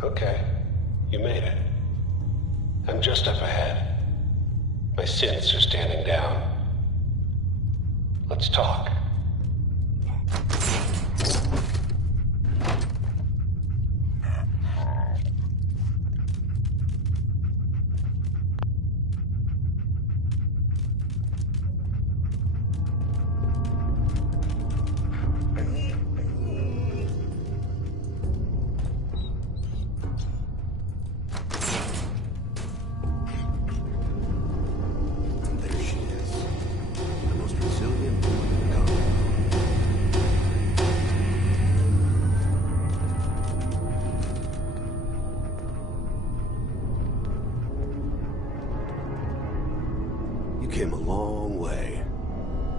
Okay, you made it. I'm just up ahead. My synths are standing down. Let's talk. Came a long way.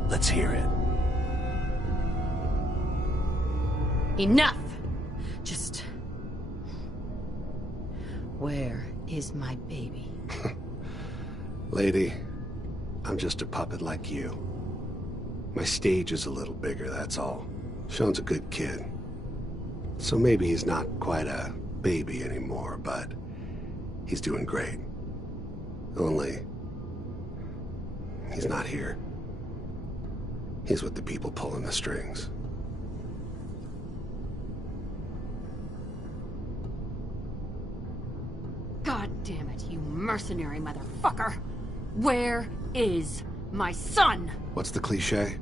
Let's hear it. Enough! Just... Where is my baby? Lady, I'm just a puppet like you. My stage is a little bigger, that's all. Sean's a good kid. So maybe he's not quite a baby anymore, but he's doing great. Only... he's not here. He's with the people pulling the strings. God damn it, you mercenary motherfucker! Where is my son? What's the cliche?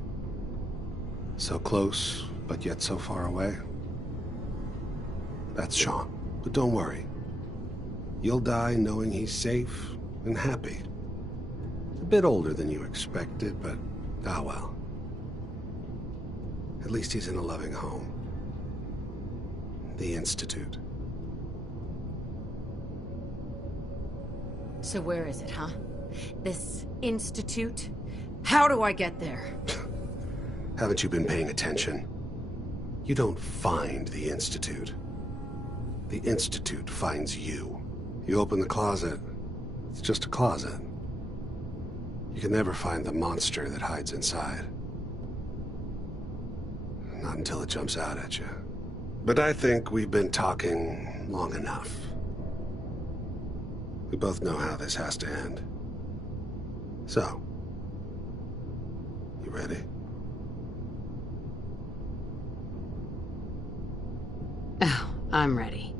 So close, but yet so far away? That's Sean. But don't worry. You'll die knowing he's safe and happy. A bit older than you expected, but ah well. At least he's in a loving home. The Institute. So where is it, huh? This institute? How do I get there? Haven't you been paying attention? You don't find the Institute. The Institute finds you. You open the closet, it's just a closet. You can never find the monster that hides inside. Not until it jumps out at you. But I think we've been talking long enough. We both know how this has to end. So, you ready? Oh, I'm ready.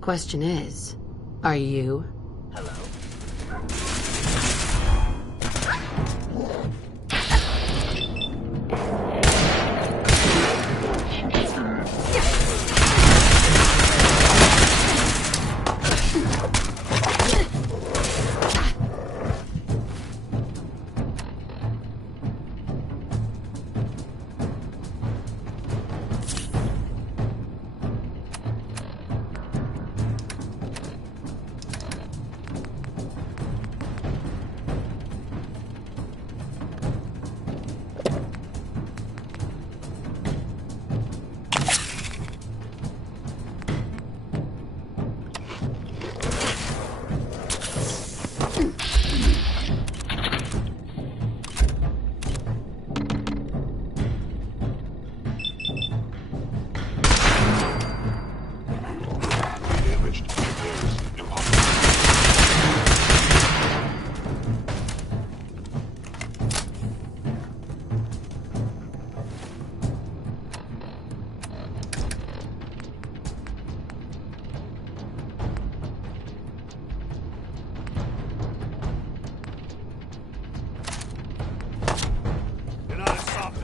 Question is, are you? Hello?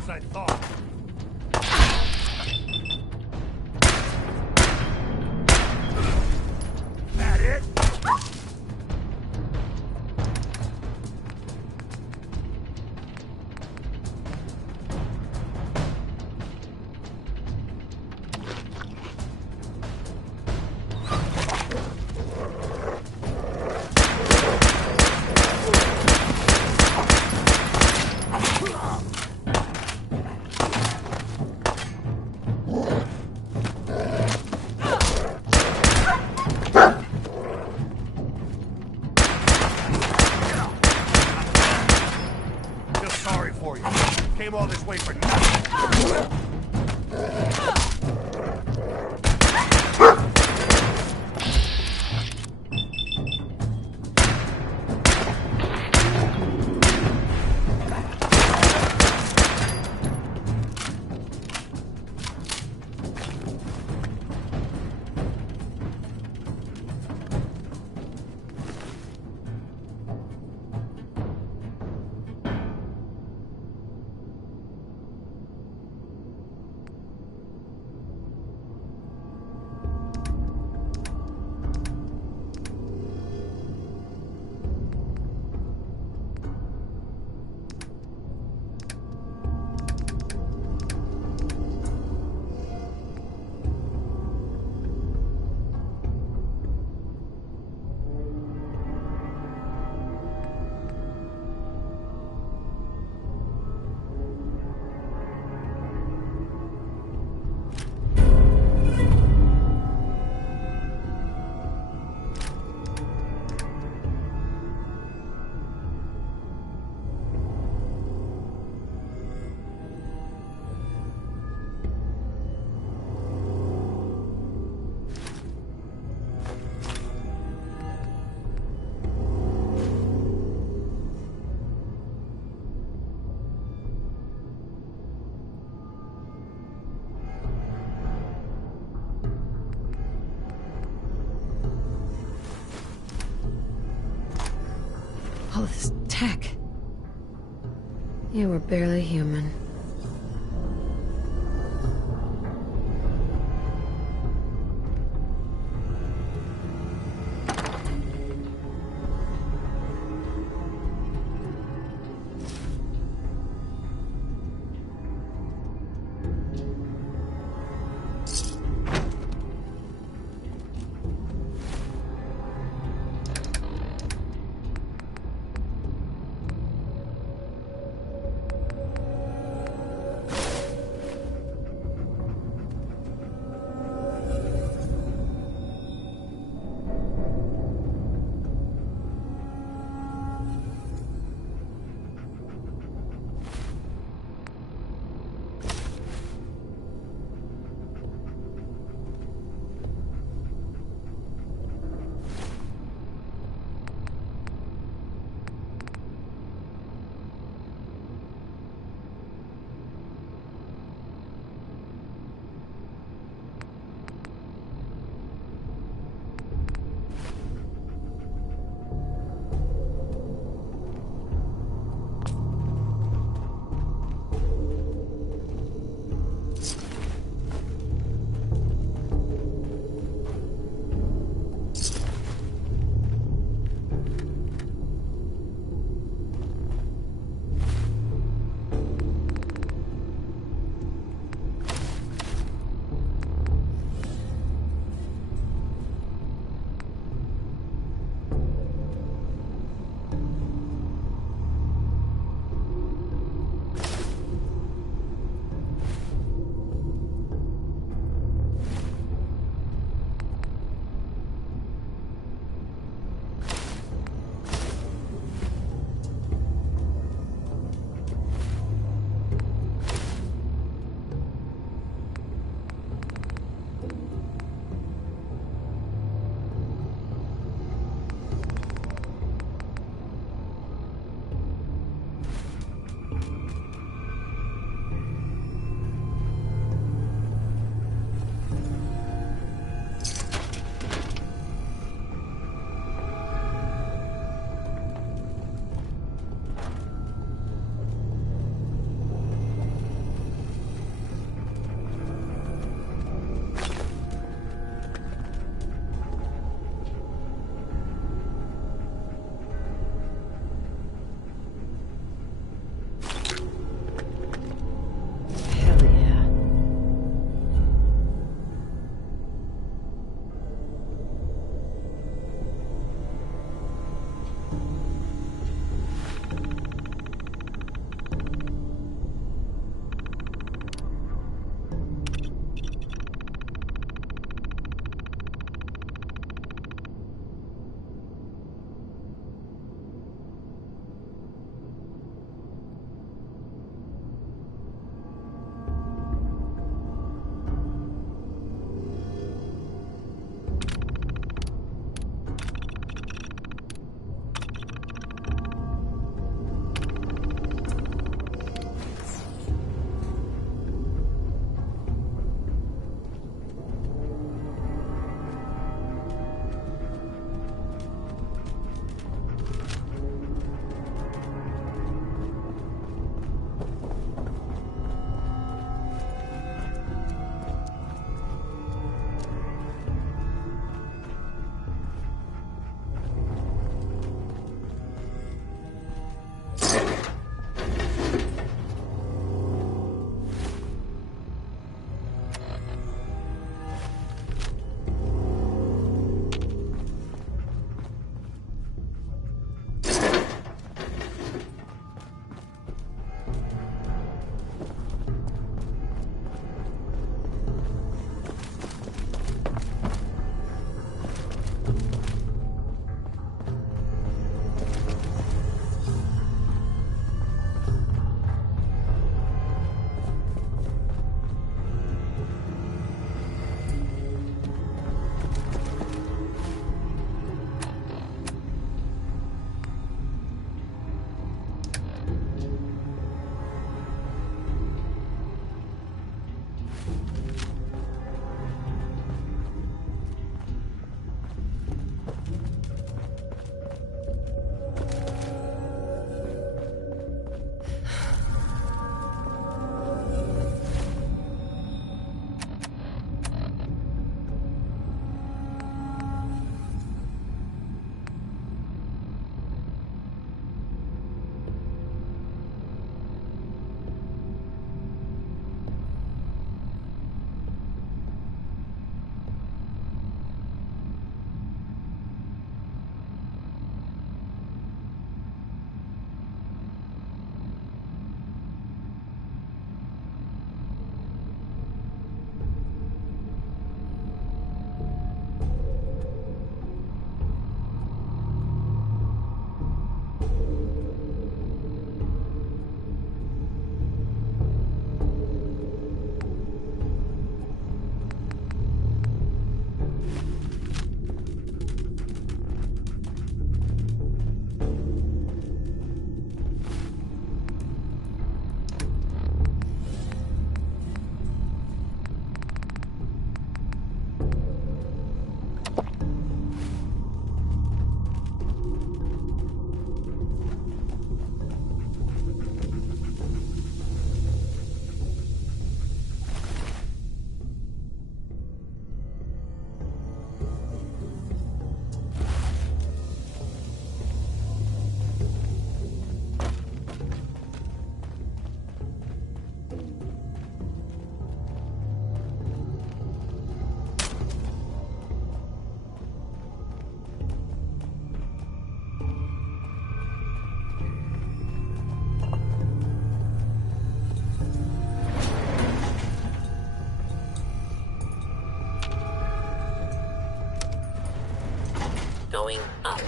I thought. That it? Came all this way for nothing. All this tech. You were barely human. going up.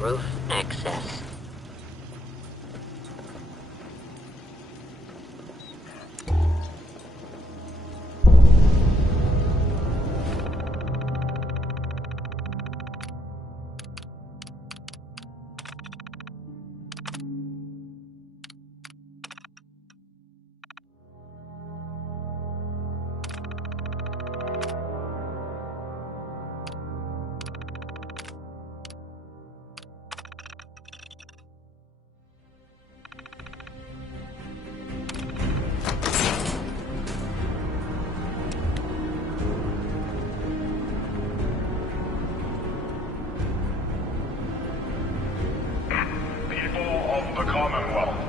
Roof access. Of the Commonwealth.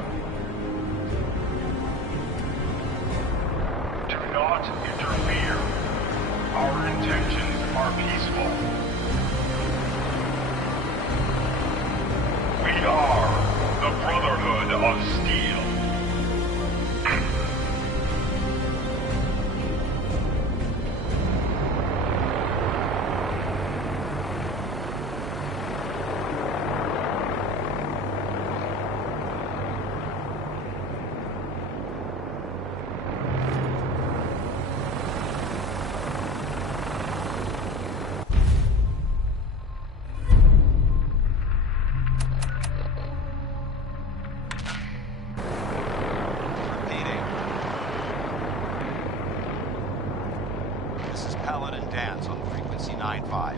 Do not interfere. Our intentions are peaceful. We are the Brotherhood of Steel. Dance on frequency 95.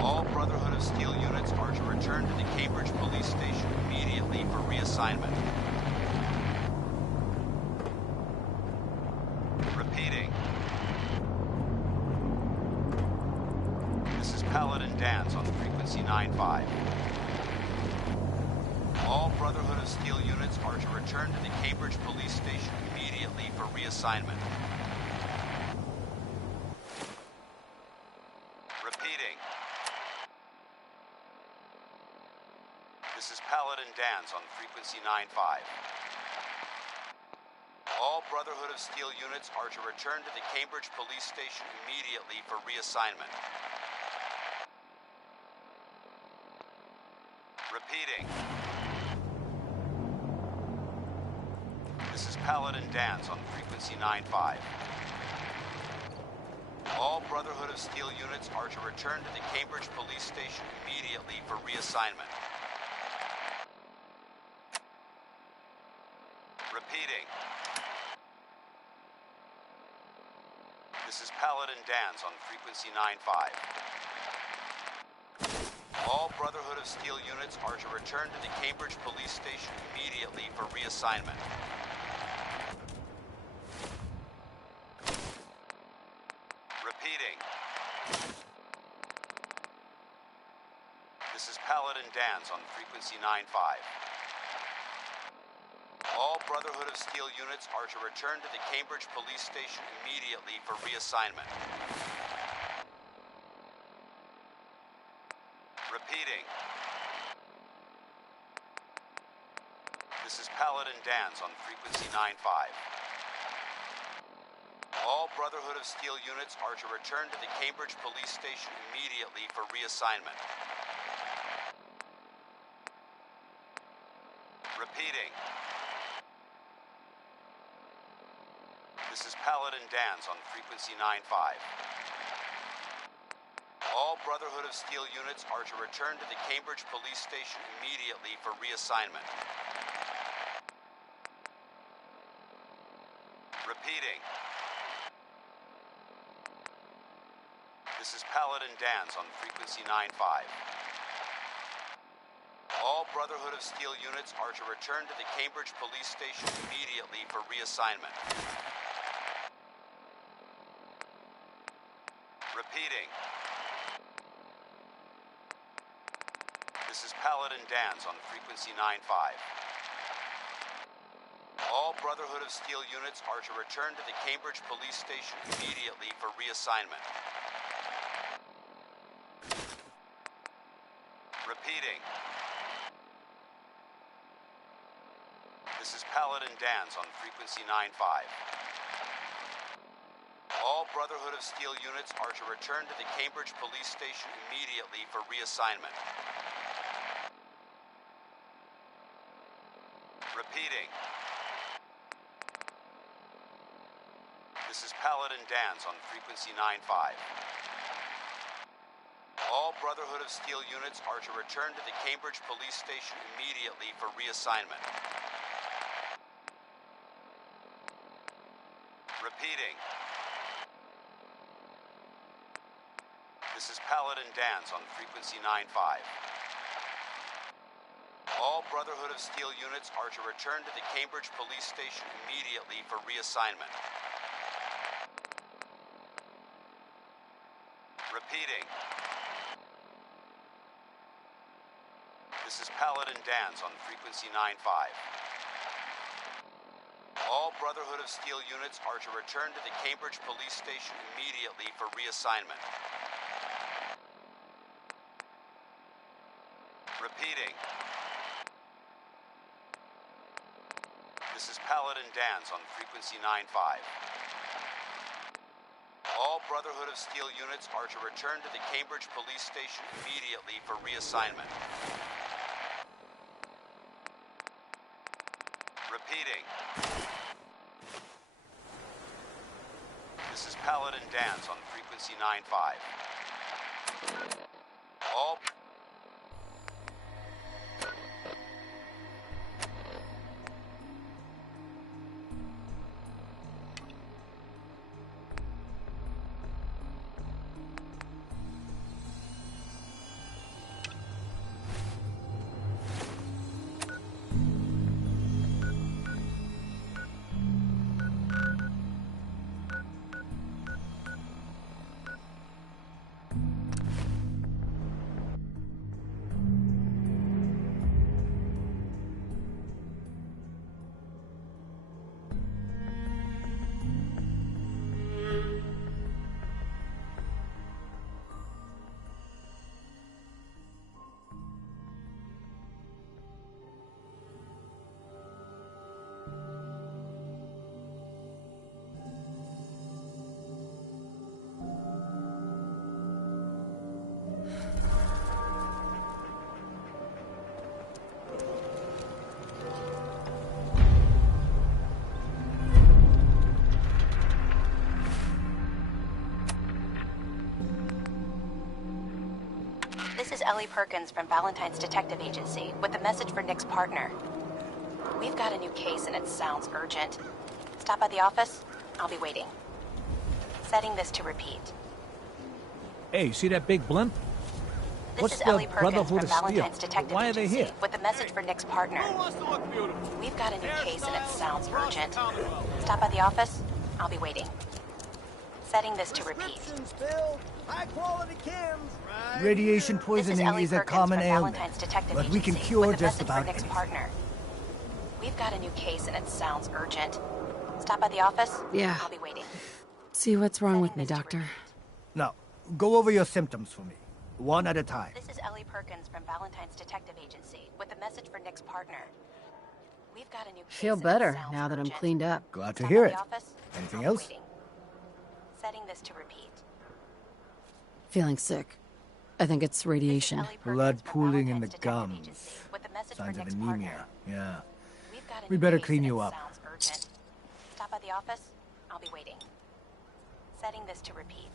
All Brotherhood of Steel units are to return to the Cambridge Police Station immediately for reassignment. Repeating. This is Paladin Dance on frequency 95. All Brotherhood of Steel units are to return to the Cambridge Police Station immediately for reassignment. Repeating. This is Paladin Dance on frequency 95. All Brotherhood of Steel units are to return to the Cambridge Police Station immediately for reassignment. Repeating. This is Paladin Dance on frequency 95. All Brotherhood of Steel units are to return to the Cambridge Police Station immediately for reassignment. Repeating. This is Paladin Dance on frequency 95. All Brotherhood of Steel units are to return to the Cambridge Police Station immediately for reassignment. Repeating. This is Paladin Dance on frequency 95. All Brotherhood of Steel units are to return to the Cambridge Police Station immediately for reassignment. Repeating. This is Paladin Dance on frequency 95. All Brotherhood of Steel units are to return to the Cambridge Police Station immediately for reassignment. Repeating. This is Paladin Dance on frequency 95. All Brotherhood of Steel units are to return to the Cambridge Police Station immediately for reassignment. Repeating. This is Paladin Dance on frequency 95. All All Brotherhood of Steel units are to return to the Cambridge Police Station immediately for reassignment. Repeating. This is Paladin Dan's on frequency 9-5. All Brotherhood of Steel units are to return to the Cambridge Police Station immediately for reassignment. Repeating. This is Paladin Dan's on frequency 9-5. All Brotherhood of Steel units are to return to the Cambridge Police Station immediately for reassignment. Repeating. This is Paladin Dan's on frequency 9-5. All Brotherhood of Steel units are to return to the Cambridge Police Station immediately for reassignment. Repeating. This is Paladin Dan's on frequency 9-5. All Brotherhood of Steel units are to return to the Cambridge Police Station immediately for reassignment. Repeating. This is Paladin Dan's on frequency 9-5. All Brotherhood of Steel units are to return to the Cambridge Police Station immediately for reassignment. Repeating. This is Paladin Dan's on frequency 9-5. All Brotherhood of Steel units are to return to the Cambridge Police Station immediately for reassignment. Repeating. This is Paladin Dan's on frequency 9-5. All... This is Ellie Perkins from Valentine's Detective Agency with a message for Nick's partner. We've got a new case and it sounds urgent. Stop by the office. I'll be waiting. Setting this to repeat. Hey, you see that big blimp? This What's is the Ellie Perkins from Brotherhood of Steel? Valentine's Detective Why are they Agency here? with a message for Nick's partner. We've got a new case and it sounds urgent. Stop by the office. I'll be waiting. Setting this to repeat. Radiation This is poisoning Ellie is a Perkins common from ailment, Valentine's Detective but we can Agency cure with a just message about for Nick's anything. partner. We've got a new case and it sounds urgent. Stop by the office. Yeah. I'll be waiting. See what's wrong with me, Setting this to Doctor. Now, go over your symptoms for me, one at a time. This is Ellie Perkins from Valentine's Detective Agency with a message for Nick's partner. We've got a new case Feel and it better sounds now that I'm urgent. cleaned up. Glad to Stop hear by it. the office. Anything I'll be else? waiting. Setting this to repeat. Feeling sick. I think it's radiation. This is Ellie Perkins Blood from pooling in the Valentine's Detective gums. Agency with a message Signs for of Nick's anemia. partner. Yeah. We've got a We new better case clean and you it up. sounds urgent. Stop by the office. I'll be waiting. Setting this to repeat.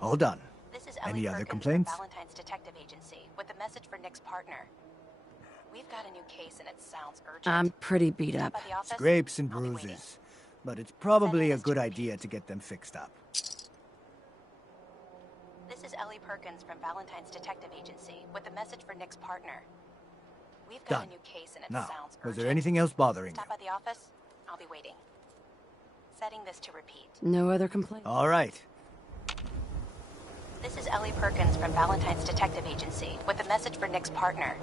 All done. This is Any Ellie other Perkins complaints? from Valentine's Detective Agency with a message for Nick's partner. We've got a new case and it sounds urgent. I'm pretty beat Stop up. by the office. Scrapes and I'll be waiting. bruises. But it's probably Setting a this good to idea repeat. to get them fixed up. This is Ellie Perkins from Valentine's Detective Agency with a message for Nick's partner. We've got Done. a new case and it Now, sounds was urgent. there anything else bothering Stop you? by the office. I'll be waiting. Setting this to repeat. No other complaints? All right. This is Ellie Perkins from Valentine's Detective Agency with a message for Nick's partner.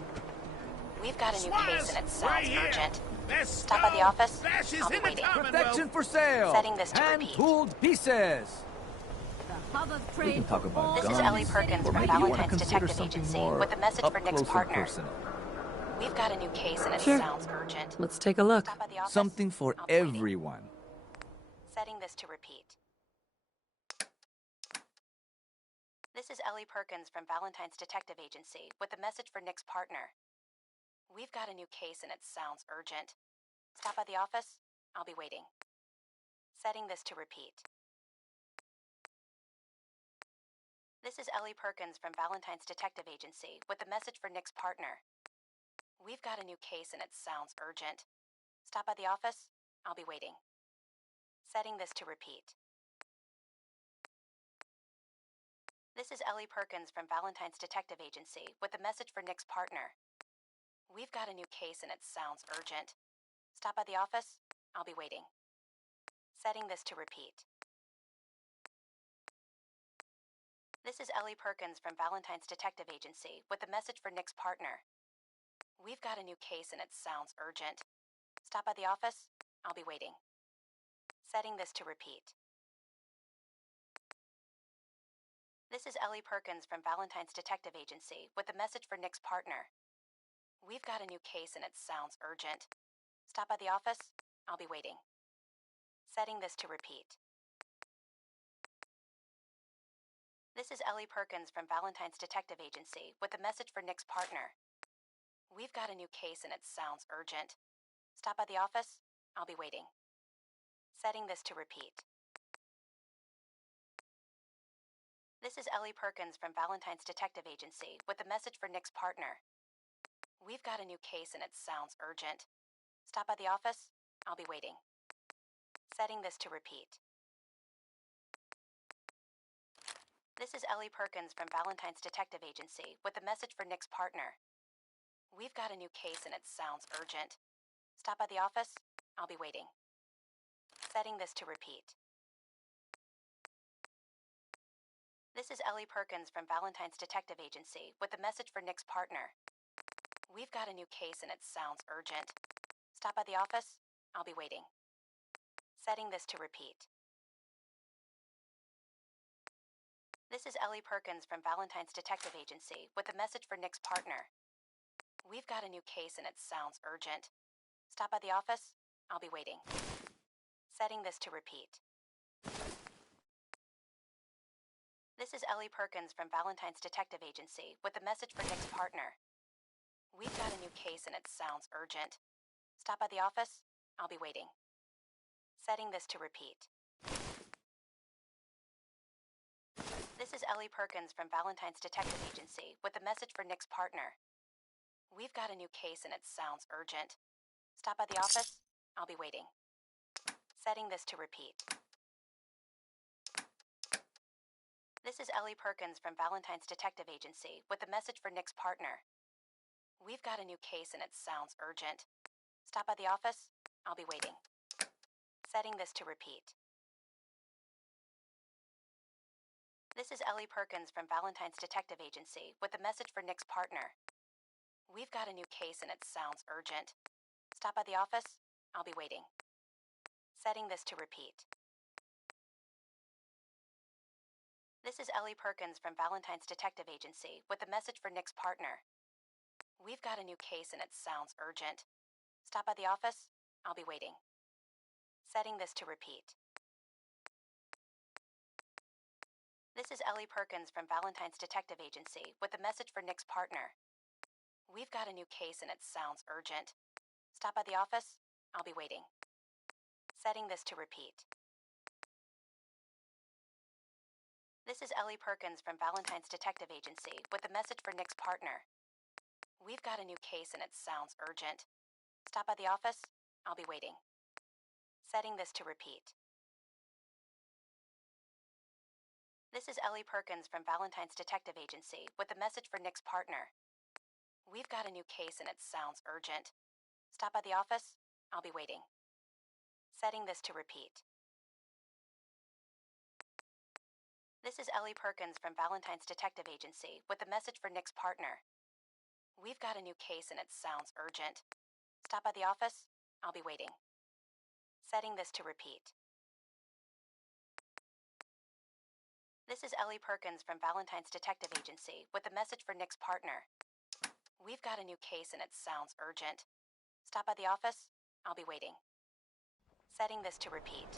We've got a new case and it sounds urgent. Stop by the office. I'll be waiting. Protection for sale! Setting this to repeat. Hand-tooled pieces! The hub of We trade. can talk about This is guns, Ellie Perkins or from maybe you want to Valentine's consider Detective something Agency more with a message up for Nick's close and partner. personal. We've got a new case and it Sure. sounds urgent. Let's take a look. Stop by the office. Something for I'll be waiting. everyone. Setting this to repeat. This is Ellie Perkins from Valentine's Detective Agency with a message for Nick's partner. We've got a new case and it sounds urgent. Stop by the office. I'll be waiting. Setting this to repeat. This is Ellie Perkins from Valentine's Detective Agency with a message for Nick's partner. We've got a new case and it sounds urgent. Stop by the office. I'll be waiting. Setting this to repeat. This is Ellie Perkins from Valentine's Detective Agency with a message for Nick's partner. We've got a new case and it sounds urgent. Stop by the office. I'll be waiting. Setting this to repeat. This is Ellie Perkins from Valentine's Detective Agency with a message for Nick's partner. We've got a new case and it sounds urgent. Stop by the office. I'll be waiting. Setting this to repeat. This is Ellie Perkins from Valentine's Detective Agency with a message for Nick's partner. We've got a new case and it sounds urgent. Stop by the office. I'll be waiting. Setting this to repeat. This is Ellie Perkins from Valentine's Detective Agency with a message for Nick's partner. We've got a new case and it sounds urgent. Stop by the office. I'll be waiting. Setting this to repeat. This is Ellie Perkins from Valentine's Detective Agency with a message for Nick's partner. We've got a new case and it sounds urgent. Stop by the office. I'll be waiting. Setting this to repeat. This is Ellie Perkins from Valentine's Detective Agency with a message for Nick's partner. We've got a new case and it sounds urgent. Stop by the office. I'll be waiting. Setting this to repeat. This is Ellie Perkins from Valentine's Detective Agency with a message for Nick's partner. We've got a new case and it sounds urgent. Stop by the office. I'll be waiting. Setting this to repeat. This is Ellie Perkins from Valentine's Detective Agency with a message for Nick's partner. We've got a new case and it sounds urgent. Stop by the office. I'll be waiting. Setting this to repeat. This is Ellie Perkins from Valentine's Detective Agency with a message for Nick's partner. We've got a new case and it sounds urgent. Stop by the office. I'll be waiting. Setting this to repeat. This is Ellie Perkins from Valentine's Detective Agency with a message for Nick's partner. We've got a new case and it sounds urgent. Stop by the office. I'll be waiting. Setting this to repeat. This is Ellie Perkins from Valentine's Detective Agency with a message for Nick's partner. We've got a new case and it sounds urgent. Stop by the office. I'll be waiting. Setting this to repeat. This is Ellie Perkins from Valentine's Detective Agency with a message for Nick's partner. We've got a new case and it sounds urgent. Stop by the office. I'll be waiting. Setting this to repeat. This is Ellie Perkins from Valentine's Detective Agency with a message for Nick's partner. We've got a new case and it sounds urgent. Stop by the office. I'll be waiting. Setting this to repeat. This is Ellie Perkins from Valentine's Detective Agency with a message for Nick's partner. We've got a new case and it sounds urgent. Stop by the office. I'll be waiting. Setting this to repeat. This is Ellie Perkins from Valentine's Detective Agency with a message for Nick's partner. We've got a new case and it sounds urgent. Stop by the office. I'll be waiting. Setting this to repeat. This is Ellie Perkins from Valentine's Detective Agency with a message for Nick's partner. We've got a new case and it sounds urgent. Stop by the office. I'll be waiting. Setting this to repeat. This is Ellie Perkins from Valentine's Detective Agency with a message for Nick's partner. We've got a new case and it sounds urgent. Stop by the office. I'll be waiting. Setting this to repeat. This is Ellie Perkins from Valentine's Detective Agency with a message for Nick's partner. We've got a new case and it sounds urgent. Stop by the office. I'll be waiting. Setting this to repeat.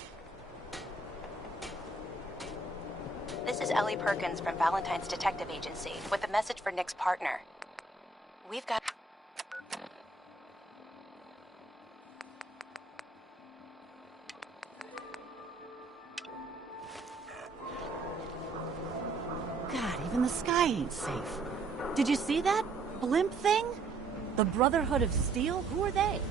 This is Ellie Perkins from Valentine's Detective Agency with a message for Nick's partner. We've got... God, even the sky ain't safe. Did you see that blimp thing? The Brotherhood of Steel? Who are they?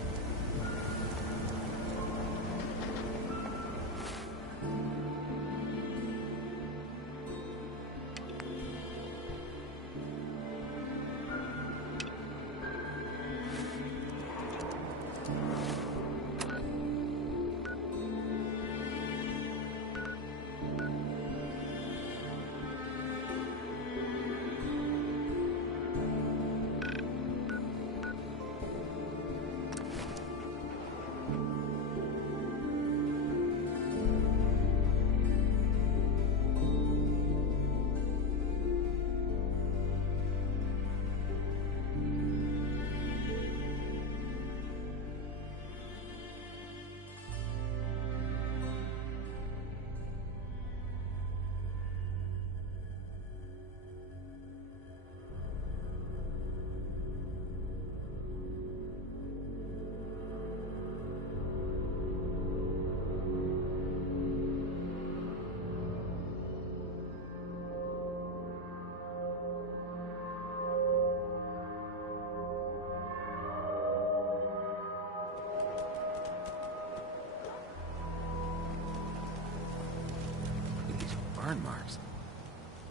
Burn marks.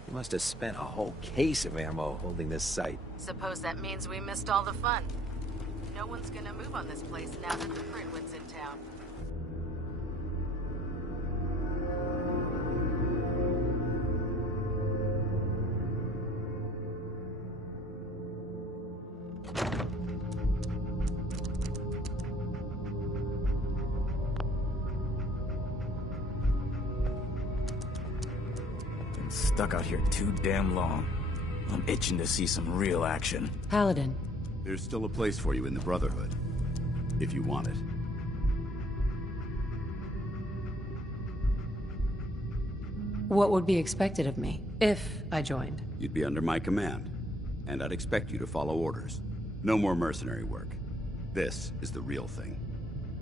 You must have spent a whole case of ammo holding this site. Suppose that means we missed all the fun. No one's gonna move on this place now that the Prinwood's in town. Stuck out here too damn long. I'm itching to see some real action. Paladin. There's still a place for you in the Brotherhood, if you want it. What would be expected of me if I joined? You'd be under my command, and I'd expect you to follow orders. No more mercenary work. This is the real thing.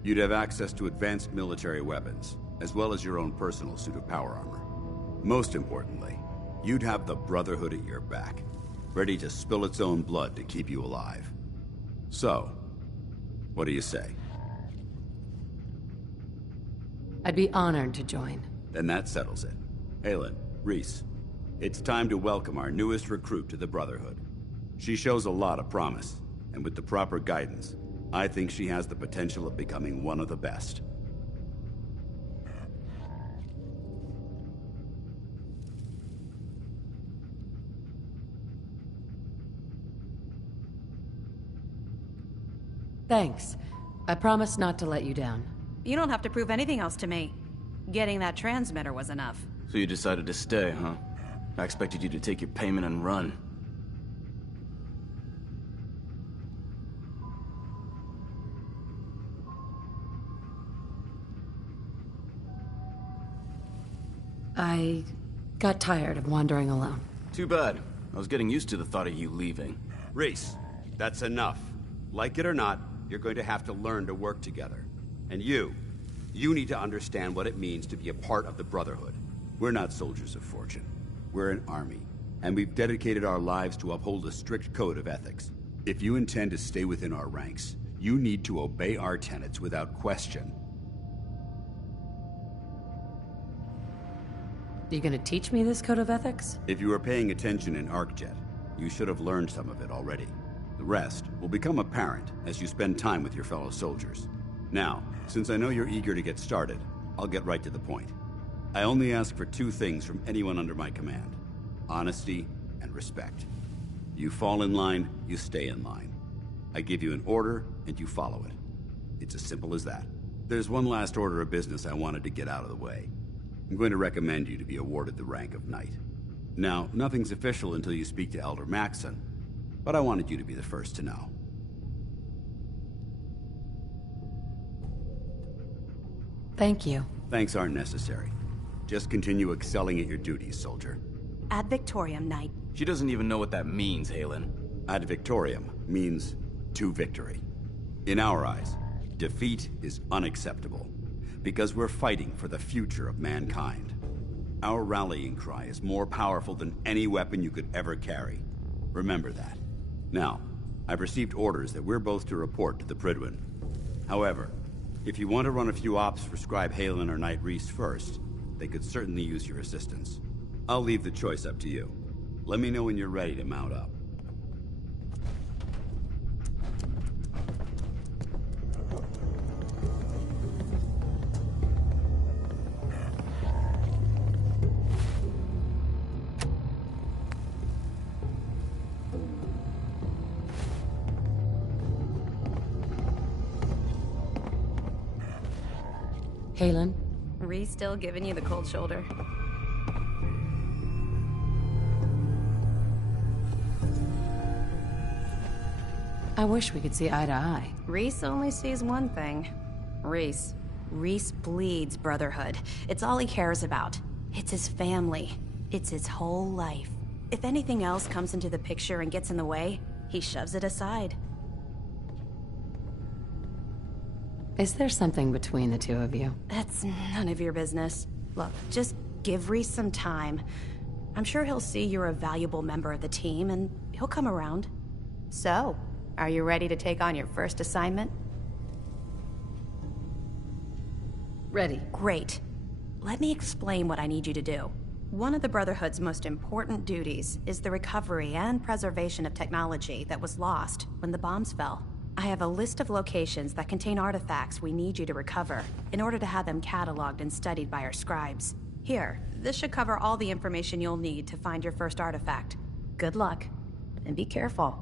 You'd have access to advanced military weapons, as well as your own personal suit of power armor. Most importantly, you'd have the Brotherhood at your back, ready to spill its own blood to keep you alive. So, what do you say? I'd be honored to join. Then that settles it. Aelin, Reese, it's time to welcome our newest recruit to the Brotherhood. She shows a lot of promise, and with the proper guidance, I think she has the potential of becoming one of the best. Thanks. I promise not to let you down. You don't have to prove anything else to me. Getting that transmitter was enough. So you decided to stay, huh? I expected you to take your payment and run. I got tired of wandering alone. Too bad. I was getting used to the thought of you leaving. Reese, that's enough. Like it or not, you're going to have to learn to work together. And you need to understand what it means to be a part of the Brotherhood. We're not soldiers of fortune. We're an army, and we've dedicated our lives to uphold a strict code of ethics. If you intend to stay within our ranks, you need to obey our tenets without question. You gonna teach me this code of ethics? If you were paying attention in ArcJet, you should have learned some of it already. The rest will become apparent as you spend time with your fellow soldiers. Now, since I know you're eager to get started, I'll get right to the point. I only ask for two things from anyone under my command: honesty and respect. You fall in line, you stay in line. I give you an order, and you follow it. It's as simple as that. There's one last order of business I wanted to get out of the way. I'm going to recommend you to be awarded the rank of Knight. Now, nothing's official until you speak to Elder Maxson, but I wanted you to be the first to know. Thank you. Thanks aren't necessary. Just continue excelling at your duties, soldier. Ad Victoriam, Knight. She doesn't even know what that means, Halen. Ad Victoriam means to victory. In our eyes, defeat is unacceptable, because we're fighting for the future of mankind. Our rallying cry is more powerful than any weapon you could ever carry. Remember that. Now, I've received orders that we're both to report to the Prydwen. However, if you want to run a few ops for Scribe Halen or Knight Reese first, they could certainly use your assistance. I'll leave the choice up to you. Let me know when you're ready to mount up. Halen? Reese still giving you the cold shoulder? I wish we could see eye to eye. Reese only sees one thing. Reese. Reese bleeds brotherhood. It's all he cares about. It's his family. It's his whole life. If anything else comes into the picture and gets in the way, he shoves it aside. Is there something between the two of you? That's none of your business. Look, just give Reese some time. I'm sure he'll see you're a valuable member of the team, and he'll come around. So, are you ready to take on your first assignment? Ready. Great. Let me explain what I need you to do. One of the Brotherhood's most important duties is the recovery and preservation of technology that was lost when the bombs fell. I have a list of locations that contain artifacts we need you to recover in order to have them cataloged and studied by our scribes. Here, this should cover all the information you'll need to find your first artifact. Good luck, and be careful.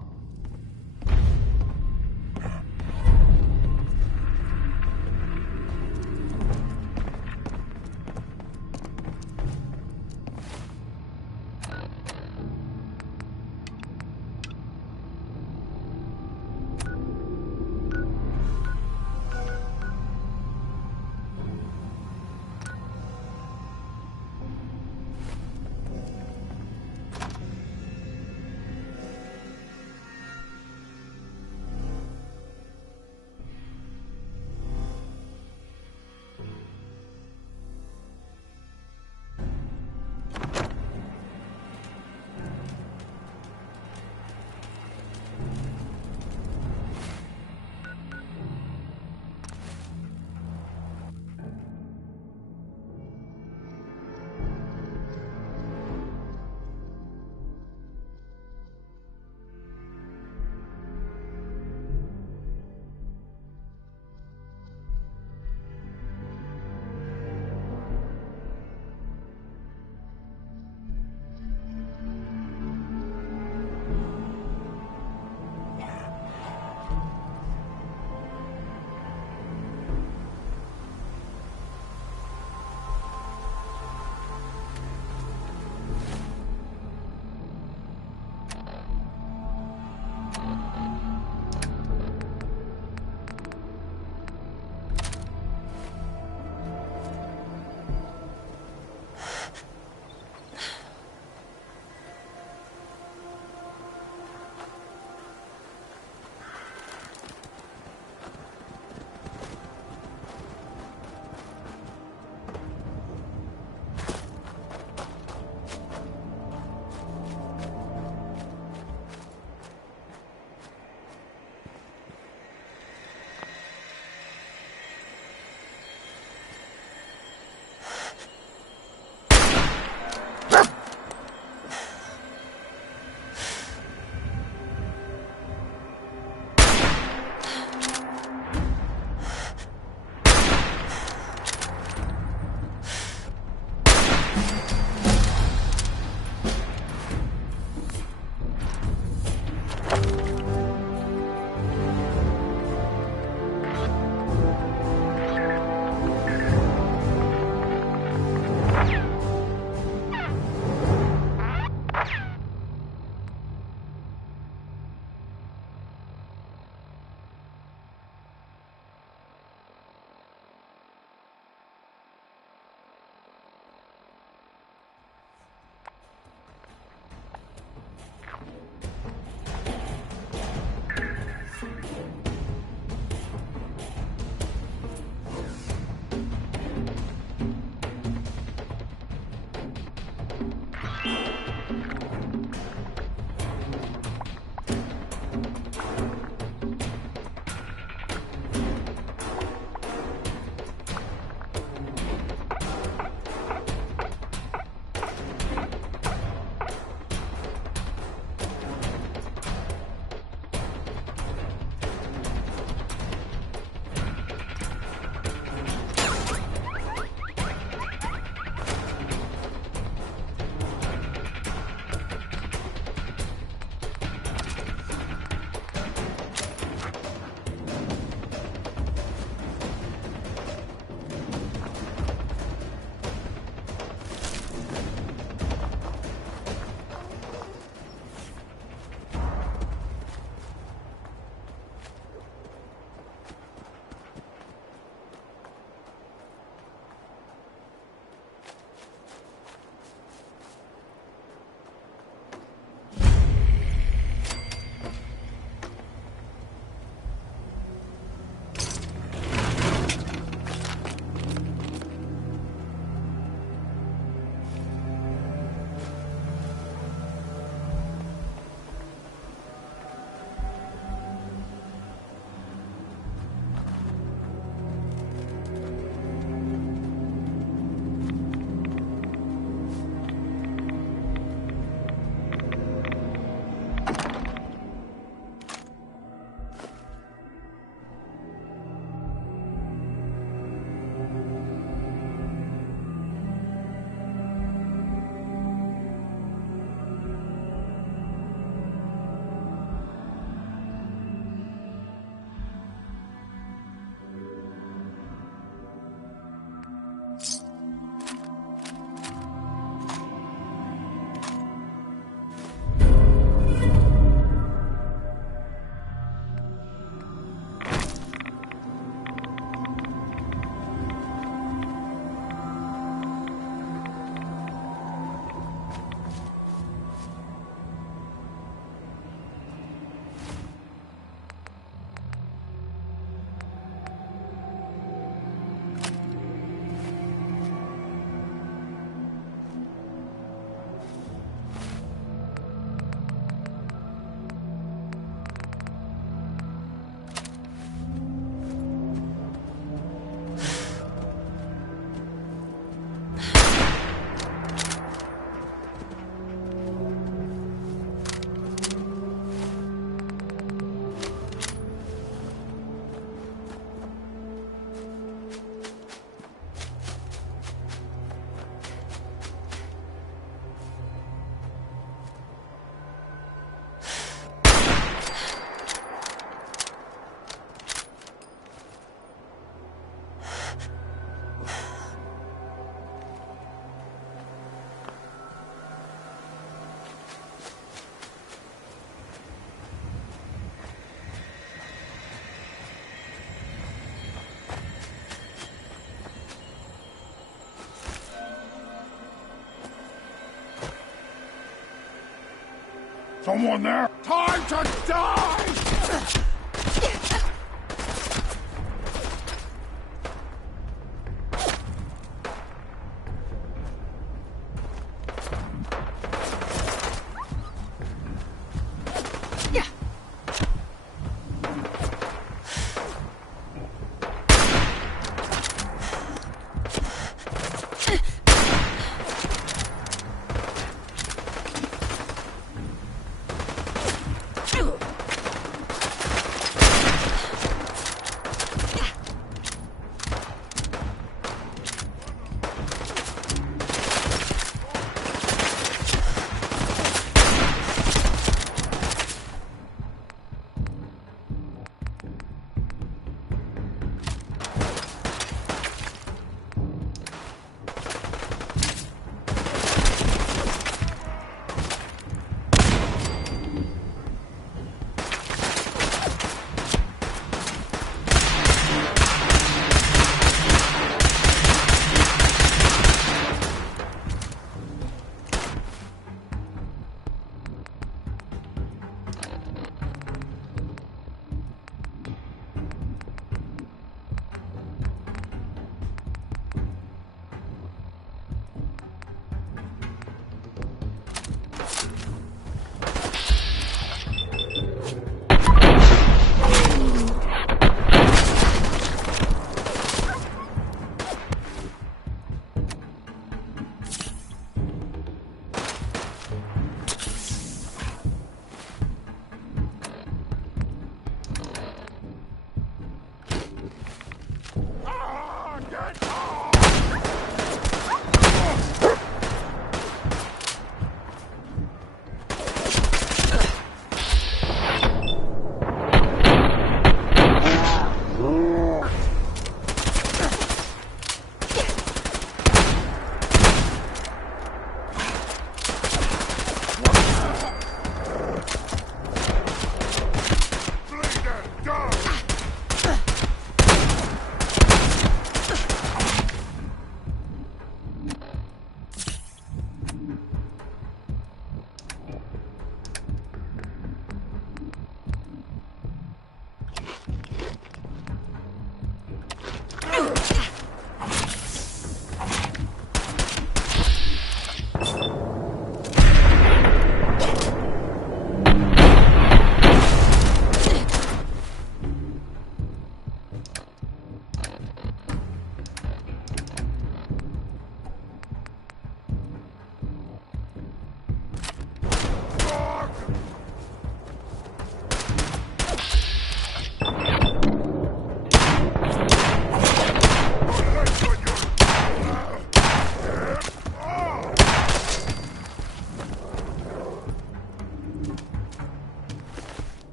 Someone there? Time to die!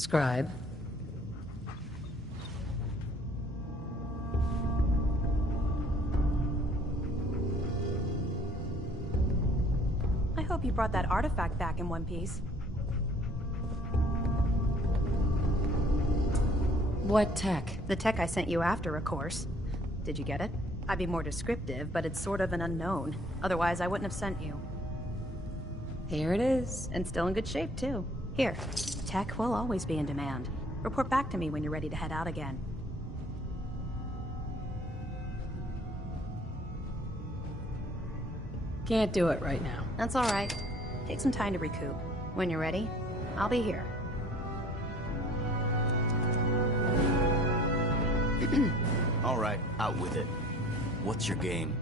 Scribe. I hope you brought that artifact back in one piece. What tech? The tech I sent you after, of course. Did you get it? I'd be more descriptive, but it's sort of an unknown. Otherwise, I wouldn't have sent you. Here it is. And still in good shape, too. Here. Tech will always be in demand. Report back to me when you're ready to head out again. Can't do it right now. That's all right. Take some time to recoup. When you're ready, I'll be here. All right, out with it. What's your game?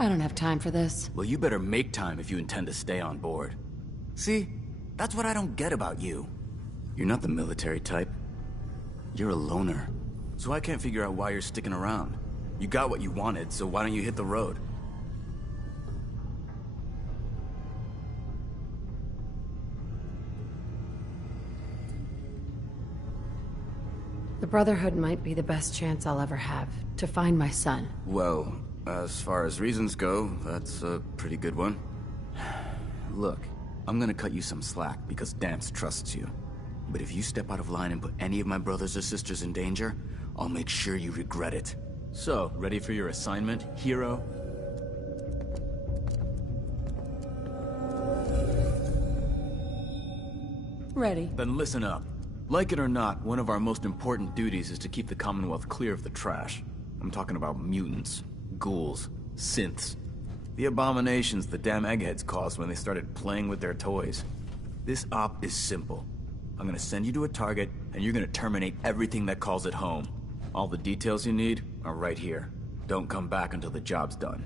I don't have time for this. Well, you better make time if you intend to stay on board. See, that's what I don't get about you. You're not the military type. You're a loner. So I can't figure out why you're sticking around. You got what you wanted, so why don't you hit the road? The Brotherhood might be the best chance I'll ever have to find my son. Well, as far as reasons go, that's a pretty good one. Look, I'm gonna cut you some slack because Dance trusts you. But if you step out of line and put any of my brothers or sisters in danger, I'll make sure you regret it. So, ready for your assignment, hero? Ready. Then listen up. Like it or not, one of our most important duties is to keep the Commonwealth clear of the trash. I'm talking about mutants, ghouls, synths. The abominations the damn eggheads caused when they started playing with their toys. This op is simple. I'm gonna send you to a target, and you're gonna terminate everything that calls it home. All the details you need are right here. Don't come back until the job's done.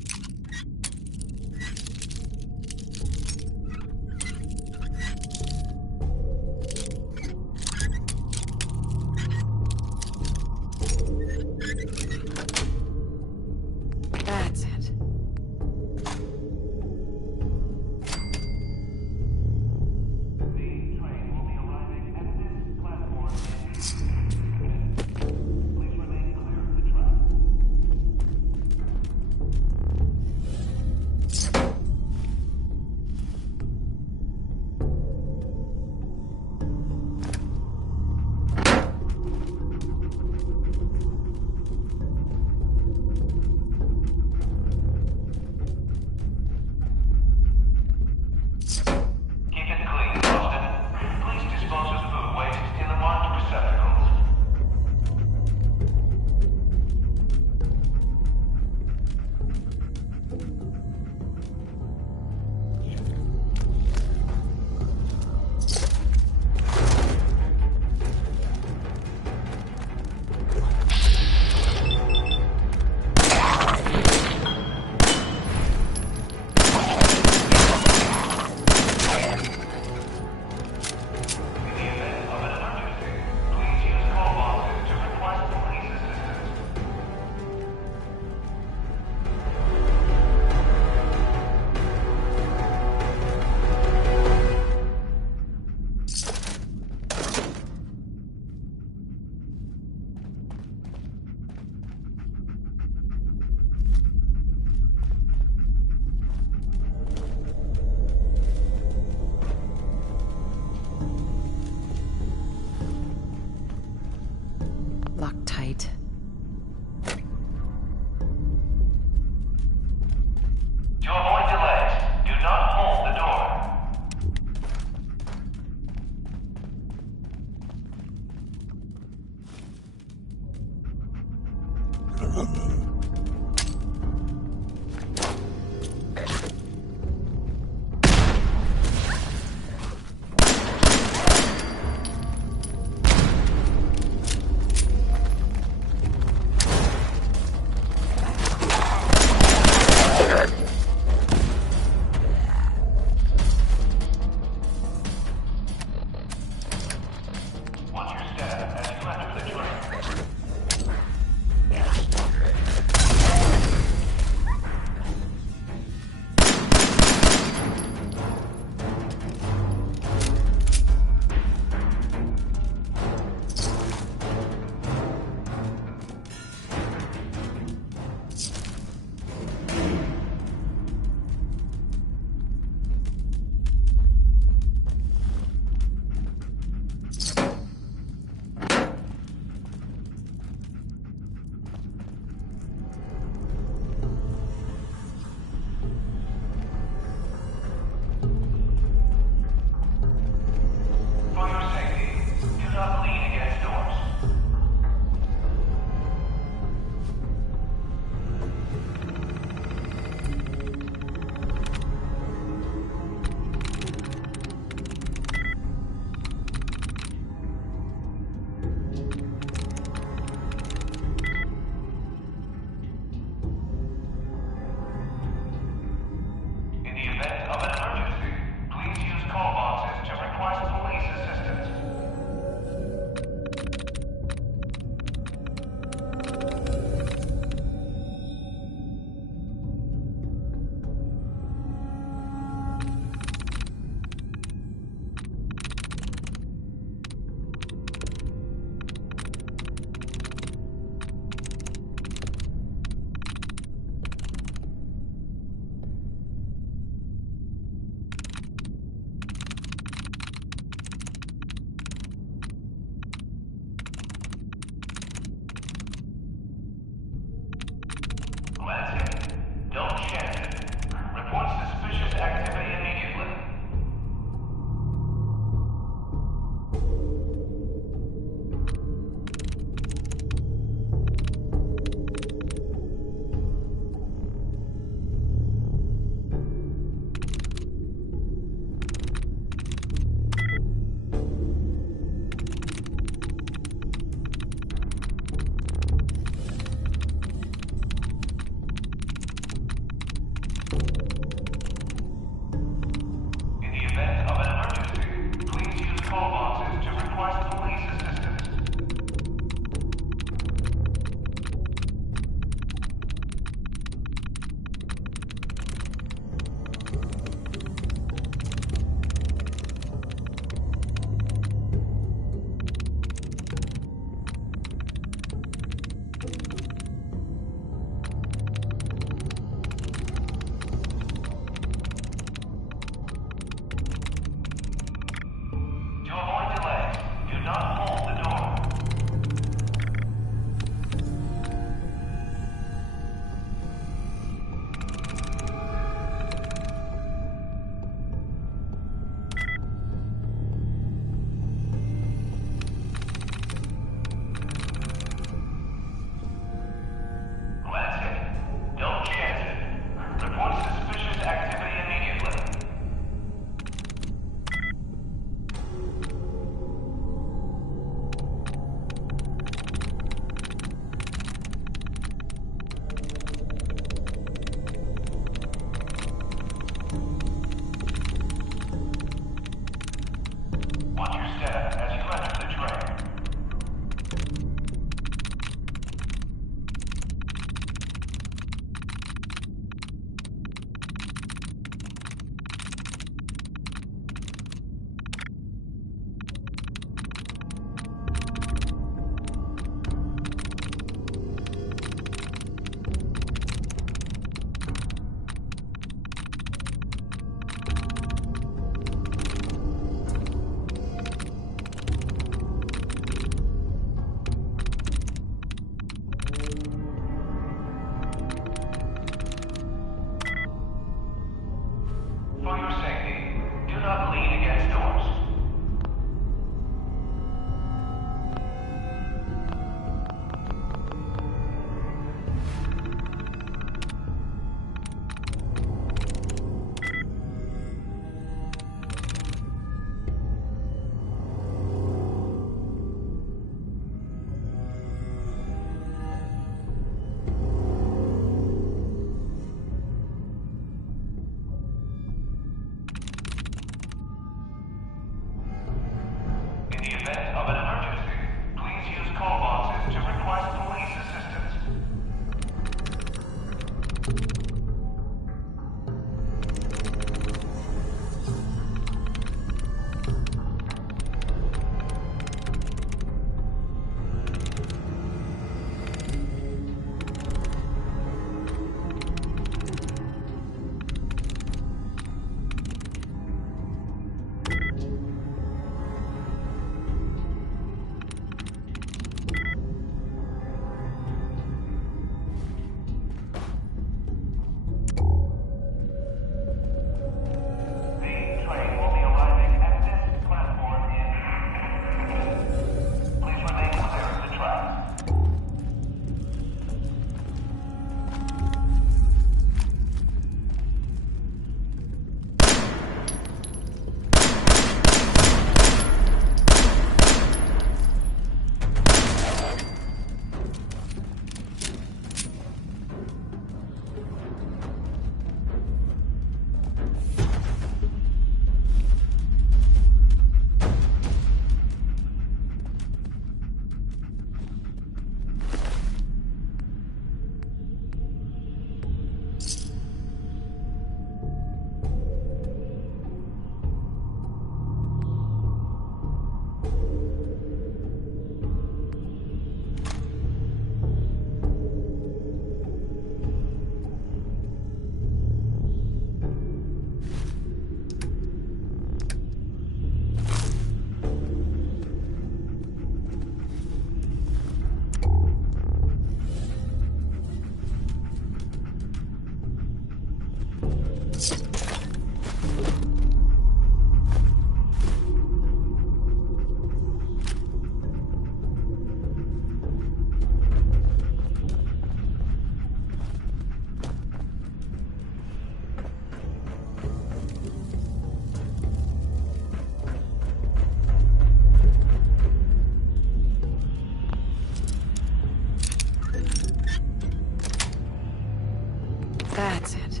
That's it.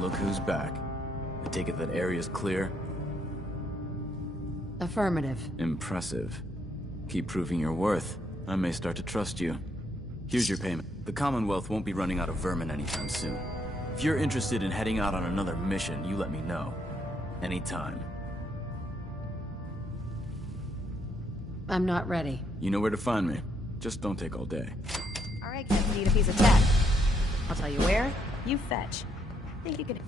Look who's back. I take it that area's clear? Affirmative. Impressive. Keep proving your worth. I may start to trust you. Here's your payment. The Commonwealth won't be running out of vermin anytime soon. If you're interested in heading out on another mission, you let me know. Anytime. I'm not ready. You know where to find me. Just don't take all day. All right, kids, need a piece of tech. I'll tell you where. You fetch. Think you could...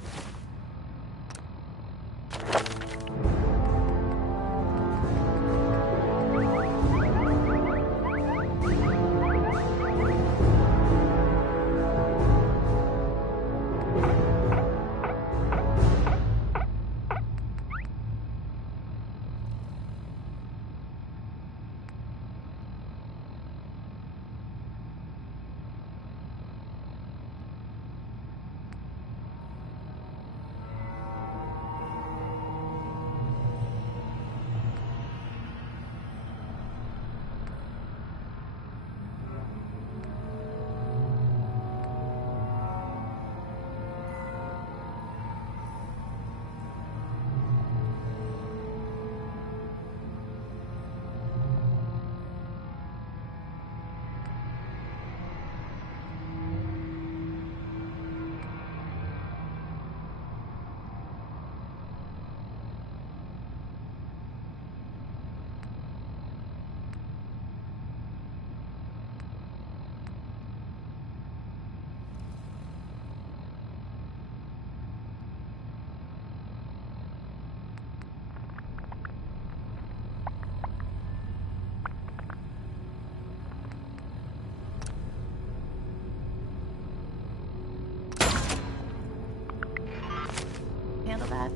Handle that.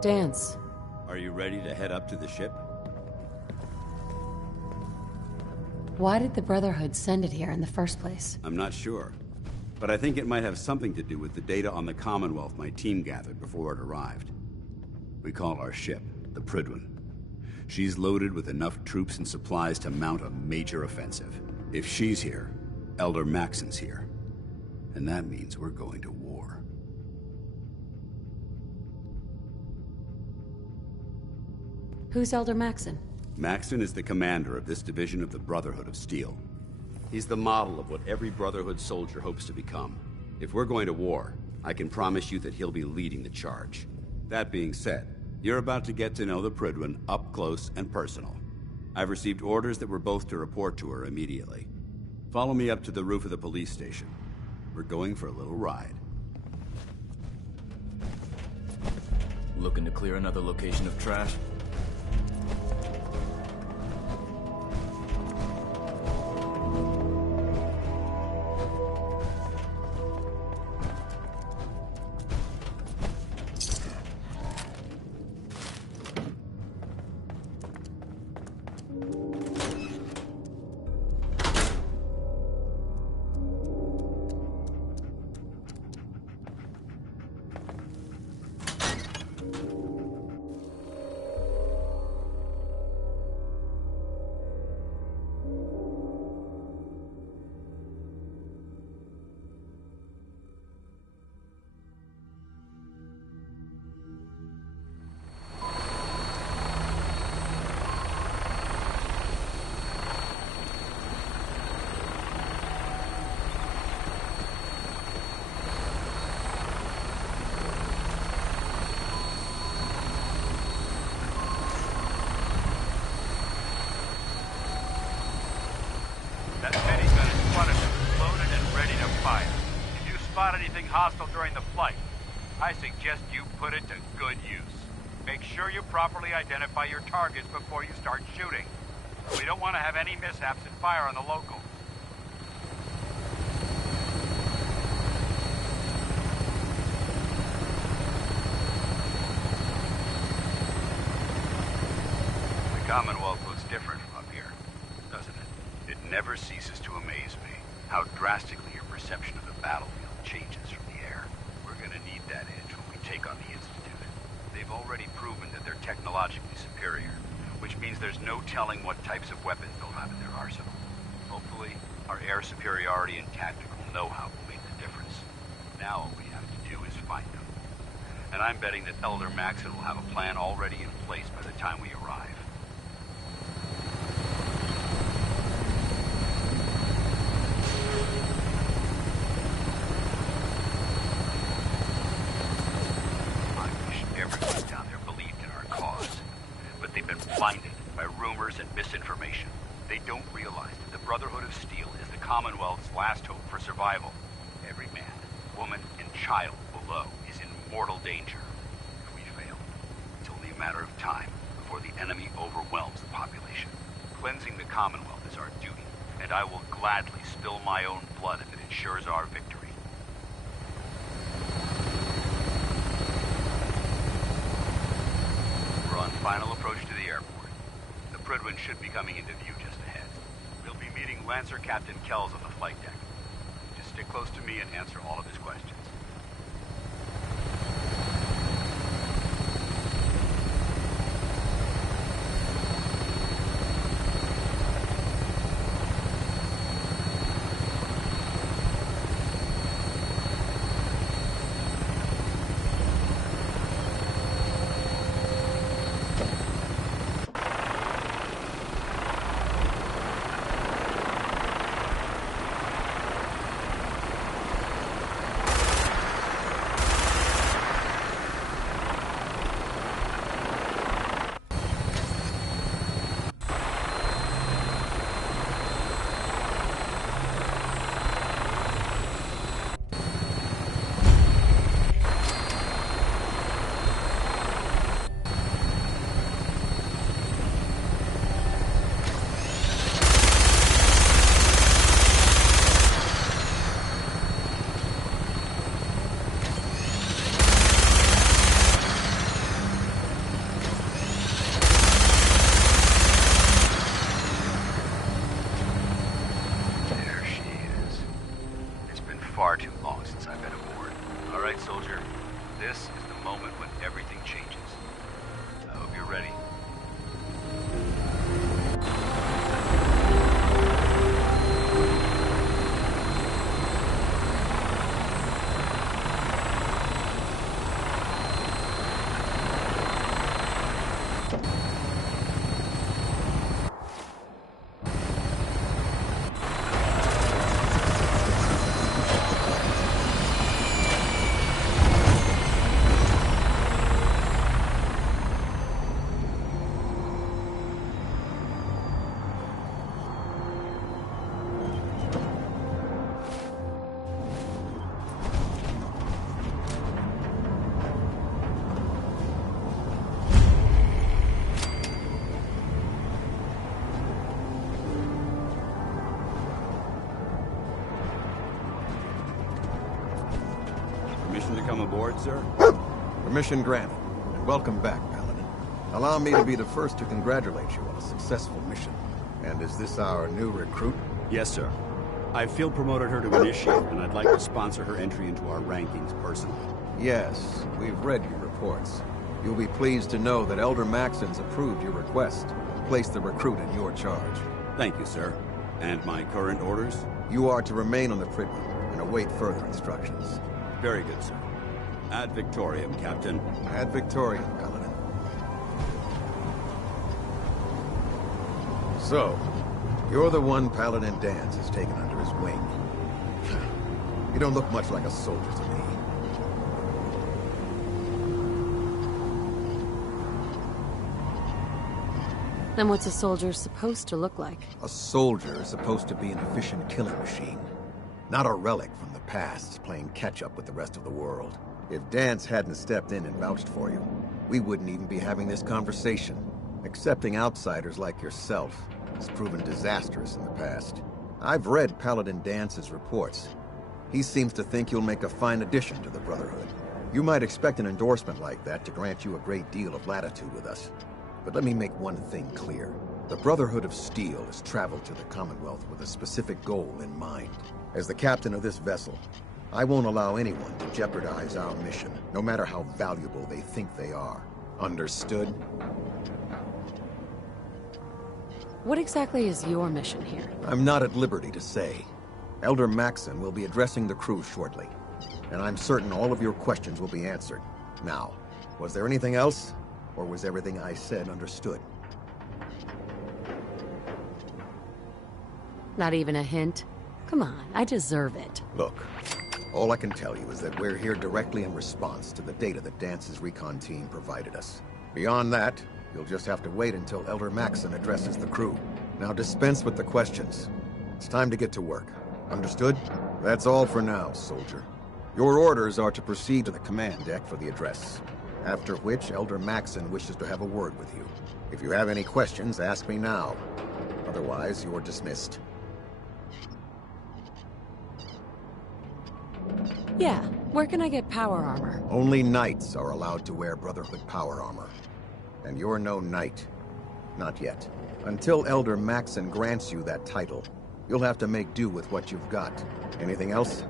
Dance. Are you ready to head up to the ship? Why did the Brotherhood send it here in the first place? I'm not sure. But I think it might have something to do with the data on the Commonwealth my team gathered before it arrived. We call our ship the Prydwen. She's loaded with enough troops and supplies to mount a major offensive. If she's here, Elder Maxon's here. And that means we're going to war. Who's Elder Maxon? Maxon is the commander of this division of the Brotherhood of Steel. He's the model of what every Brotherhood soldier hopes to become. If we're going to war, I can promise you that he'll be leading the charge. That being said, you're about to get to know the Prydwen up close and personal. I've received orders that we're both to report to her immediately. Follow me up to the roof of the police station. We're going for a little ride. Looking to clear another location of trash? That minigun in front of him is loaded and ready to fire. If you spot anything hostile during the flight, I suggest you put it to good use. Make sure you properly identify your targets before you start shooting. We don't want to have any mishaps and fire on the locals. The Commonwealth looks different from up here, doesn't it? It never ceases to amaze me how drastically your perception of the battlefield changes from the air. We're gonna need that edge when we take on the Institute. They've already proven that they're technologically superior, which means there's no telling what types of weapons they'll have in their arsenal. Hopefully, our air superiority and tactical know-how will make the difference. Now all we have to do is find them. And I'm betting that Elder Maxon will have a plan already in place by the time we arrive. I wish everyone down there believed in our cause. But they've been blinded by rumors and misinformation. They don't realize that the Brotherhood of Steel is the Commonwealth's last hope for survival. Every man, woman, and child below is in mortal danger. If we fail, it's only a matter of time before the enemy overwhelms the population. Cleansing the Commonwealth is our duty, and I will gladly spill my own blood if it ensures our victory. We're on final approach to the airport. The Prydwen should be coming into view just ahead. We'll be meeting Lancer Captain Kells on the flight deck. Just stick close to me and answer all of his questions. Far too long since I've been aboard. All right, soldier. This is the moment when everything changes. I hope you're ready. Permission to come aboard, sir? Permission granted. Welcome back, Paladin. Allow me to be the first to congratulate you on a successful mission. And is this our new recruit? Yes, sir. I field promoted her to initiate, and I'd like to sponsor her entry into our rankings personally. Yes, we've read your reports. You'll be pleased to know that Elder Maxon's approved your request and placed the recruit in your charge. Thank you, sir. And my current orders? You are to remain on the Prydwen and await further instructions. Very good, sir. Ad Victoriam, Captain. Ad Victoriam, Paladin. So, you're the one Paladin Danse has taken under his wing. You don't look much like a soldier to me. Then what's a soldier supposed to look like? A soldier is supposed to be an efficient killing machine. Not a relic from the past, playing catch-up with the rest of the world. If Danse hadn't stepped in and vouched for you, we wouldn't even be having this conversation. Accepting outsiders like yourself has proven disastrous in the past. I've read Paladin Dance's reports. He seems to think you'll make a fine addition to the Brotherhood. You might expect an endorsement like that to grant you a great deal of latitude with us. But let me make one thing clear. The Brotherhood of Steel has traveled to the Commonwealth with a specific goal in mind. As the captain of this vessel, I won't allow anyone to jeopardize our mission, no matter how valuable they think they are. Understood? What exactly is your mission here? I'm not at liberty to say. Elder Maxson will be addressing the crew shortly, and I'm certain all of your questions will be answered. Now, was there anything else, or was everything I said understood? Not even a hint? Come on, I deserve it. Look, all I can tell you is that we're here directly in response to the data that Dance's recon team provided us. Beyond that, you'll just have to wait until Elder Maxson addresses the crew. Now dispense with the questions. It's time to get to work. Understood? That's all for now, soldier. Your orders are to proceed to the command deck for the address, after which Elder Maxson wishes to have a word with you. If you have any questions, ask me now. Otherwise, you're dismissed. Yeah, where can I get power armor? Only knights are allowed to wear Brotherhood power armor. And you're no knight. Not yet. Until Elder Maxson grants you that title, you'll have to make do with what you've got. Anything else?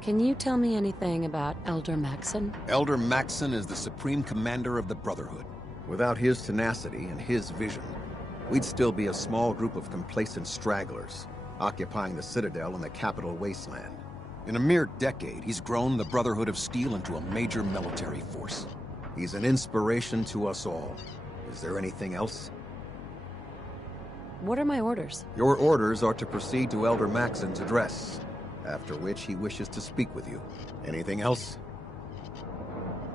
Can you tell me anything about Elder Maxson? Elder Maxson is the Supreme Commander of the Brotherhood. Without his tenacity and his vision, we'd still be a small group of complacent stragglers, occupying the Citadel and the capital wasteland. In a mere decade, he's grown the Brotherhood of Steel into a major military force. He's an inspiration to us all. Is there anything else? What are my orders? Your orders are to proceed to Elder Maxson's address, after which he wishes to speak with you. Anything else?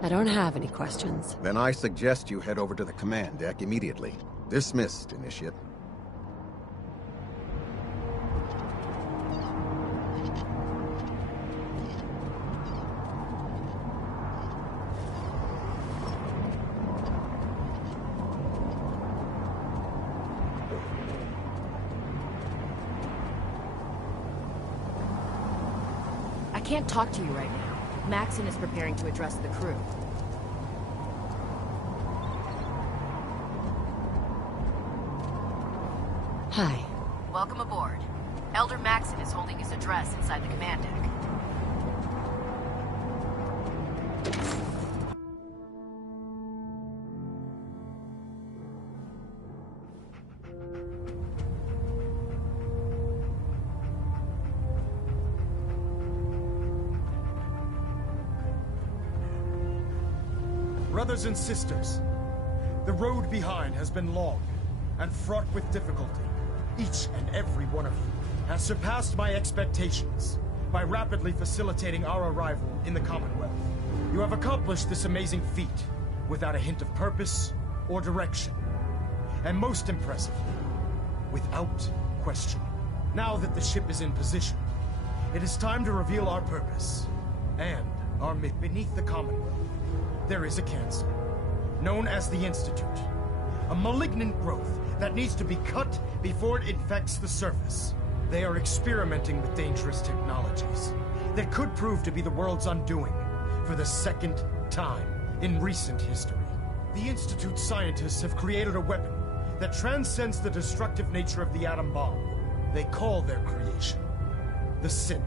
I don't have any questions. Then I suggest you head over to the command deck immediately. Dismissed, Initiate. I can't talk to you right now. Maxson is preparing to address the crew. Hi. Welcome aboard. Elder Maxson is holding his address inside the command deck. Brothers and sisters, the road behind has been long and fraught with difficulty. Each and every one of you has surpassed my expectations by rapidly facilitating our arrival in the Commonwealth. You have accomplished this amazing feat without a hint of purpose or direction. And most impressively, without question. Now that the ship is in position, it is time to reveal our purpose and our mission. Beneath the Commonwealth, there is a cancer, known as the Institute. A malignant growth that needs to be cut before it infects the surface. They are experimenting with dangerous technologies that could prove to be the world's undoing for the second time in recent history. The Institute scientists have created a weapon that transcends the destructive nature of the atom bomb. They call their creation the Synth,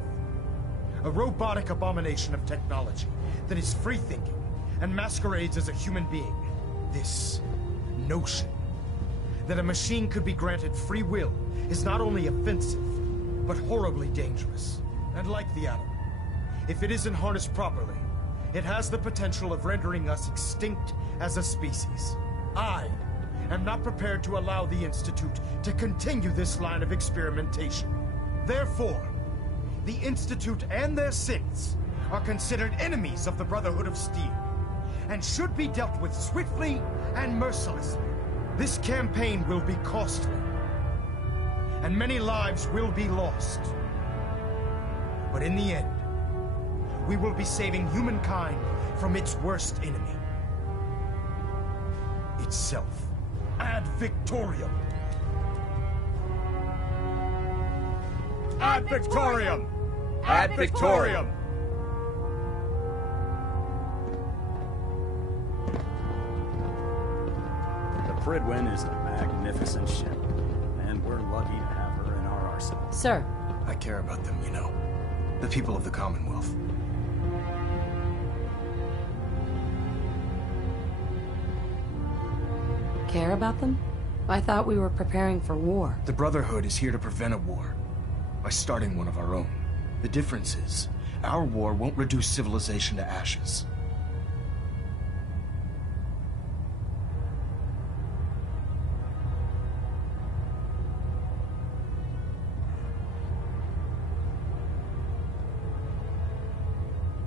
a robotic abomination of technology that is free-thinking and masquerades as a human being. This notion that a machine could be granted free will is not only offensive, but horribly dangerous. And like the atom, if it isn't harnessed properly, it has the potential of rendering us extinct as a species. I am not prepared to allow the Institute to continue this line of experimentation. Therefore, the Institute and their synths are considered enemies of the Brotherhood of Steel, and should be dealt with swiftly and mercilessly. This campaign will be costly, and many lives will be lost. But in the end, we will be saving humankind from its worst enemy. Itself. Ad Victoriam! Ad Victoriam! Ad Victoriam! Pridwin is a magnificent ship, and we're lucky to have her in our arsenal. Sir. I care about them, you know. The people of the Commonwealth. Care about them? I thought we were preparing for war. The Brotherhood is here to prevent a war by starting one of our own. The difference is, our war won't reduce civilization to ashes.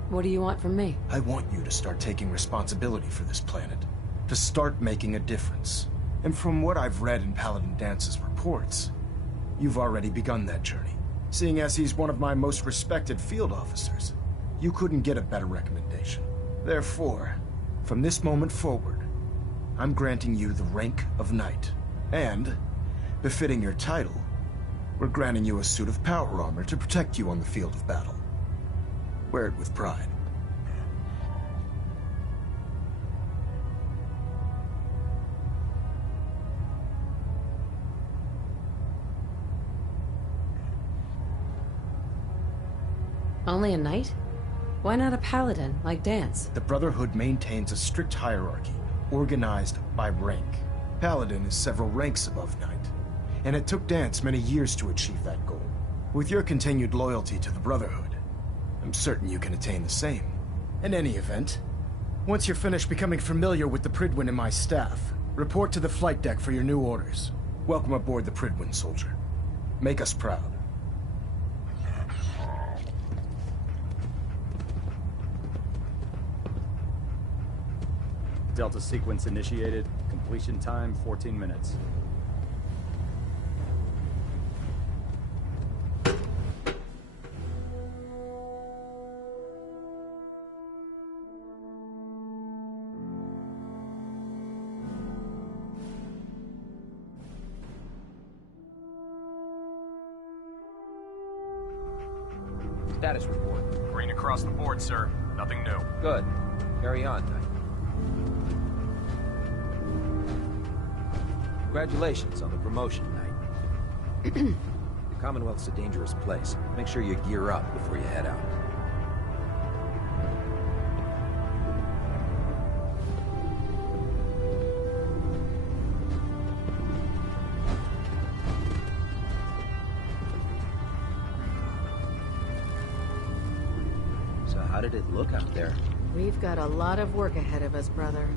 What do you want from me? I want you to start taking responsibility for this planet. To start making a difference. And from what I've read in Paladin Dance's reports, you've already begun that journey. Seeing as he's one of my most respected field officers, you couldn't get a better recommendation. Therefore, from this moment forward, I'm granting you the rank of Knight. And, befitting your title, we're granting you a suit of power armor to protect you on the field of battle. Wear it with pride. Only a knight? Why not a paladin, like Dance? The Brotherhood maintains a strict hierarchy, organized by rank. Paladin is several ranks above Knight, and it took Dance many years to achieve that goal. With your continued loyalty to the Brotherhood, I'm certain you can attain the same. In any event, once you're finished becoming familiar with the Pridwin and my staff, report to the flight deck for your new orders. Welcome aboard the Pridwin, soldier. Make us proud. Delta sequence initiated. Completion time, 14 minutes. Status report. Green across the board, sir. Nothing new. Good. Carry on, Knight. Congratulations on the promotion, Knight. The Commonwealth's a dangerous place. Make sure you gear up before you head out. So how did it look out there? We've got a lot of work ahead of us, brother.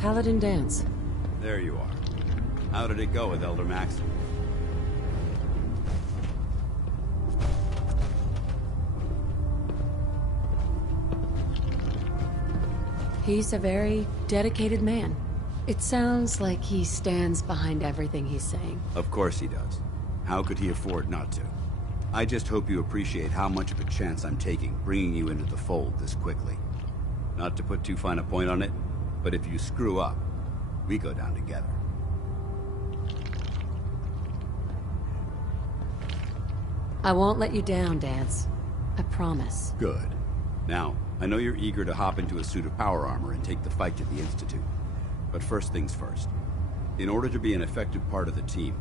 Paladin Dance. There you are. How did it go with Elder Maxim? He's a very dedicated man. It sounds like he stands behind everything he's saying. Of course he does. How could he afford not to? I just hope you appreciate how much of a chance I'm taking bringing you into the fold this quickly. Not to put too fine a point on it, but if you screw up, we go down together. I won't let you down, Dance. I promise. Good. Now, I know you're eager to hop into a suit of power armor and take the fight to the Institute. But first things first. In order to be an effective part of the team,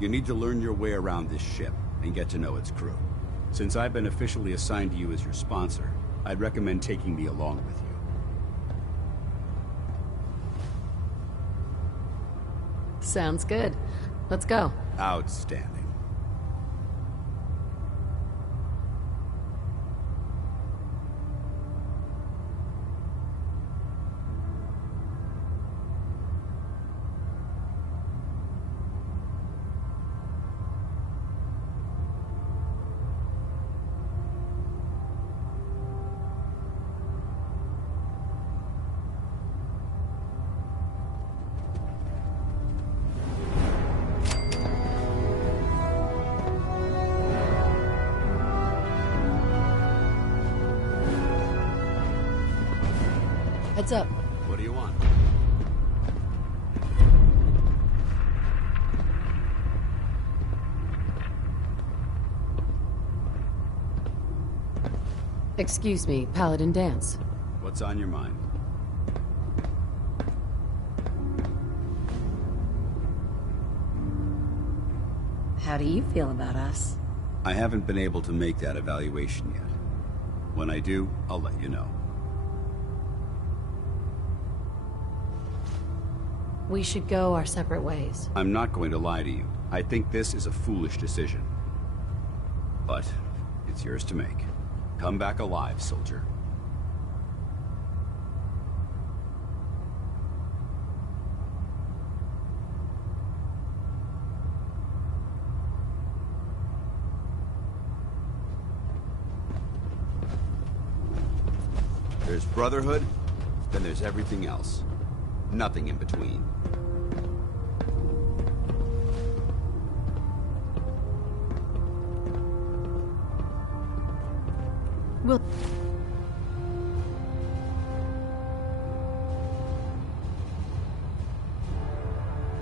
you need to learn your way around this ship and get to know its crew. Since I've been officially assigned to you as your sponsor, I'd recommend taking me along with you. Sounds good. Let's go. Outstanding. Heads up. What do you want? Excuse me, Paladin Dance. What's on your mind? How do you feel about us? I haven't been able to make that evaluation yet. When I do, I'll let you know. We should go our separate ways. I'm not going to lie to you. I think this is a foolish decision. But it's yours to make. Come back alive, soldier. There's Brotherhood, then there's everything else. Nothing in between. We'll...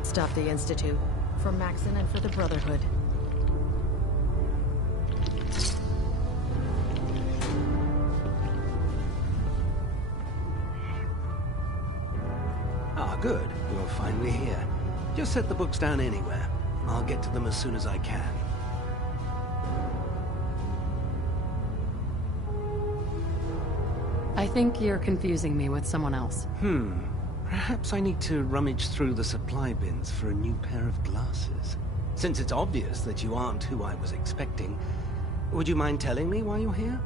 stop the Institute. For Maxon and for the Brotherhood. Good. You're finally here. Just set the books down anywhere. I'll get to them as soon as I can. I think you're confusing me with someone else. Perhaps I need to rummage through the supply bins for a new pair of glasses. Since it's obvious that you aren't who I was expecting, would you mind telling me why you're here?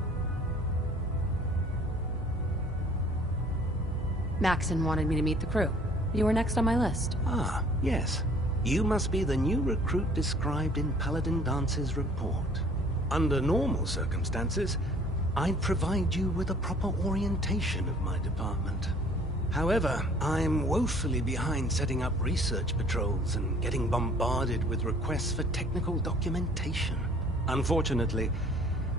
Maxon wanted me to meet the crew. You were next on my list. Ah, yes. You must be the new recruit described in Paladin Dance's report. Under normal circumstances, I'd provide you with a proper orientation of my department. However, I'm woefully behind setting up research patrols and getting bombarded with requests for technical documentation. Unfortunately,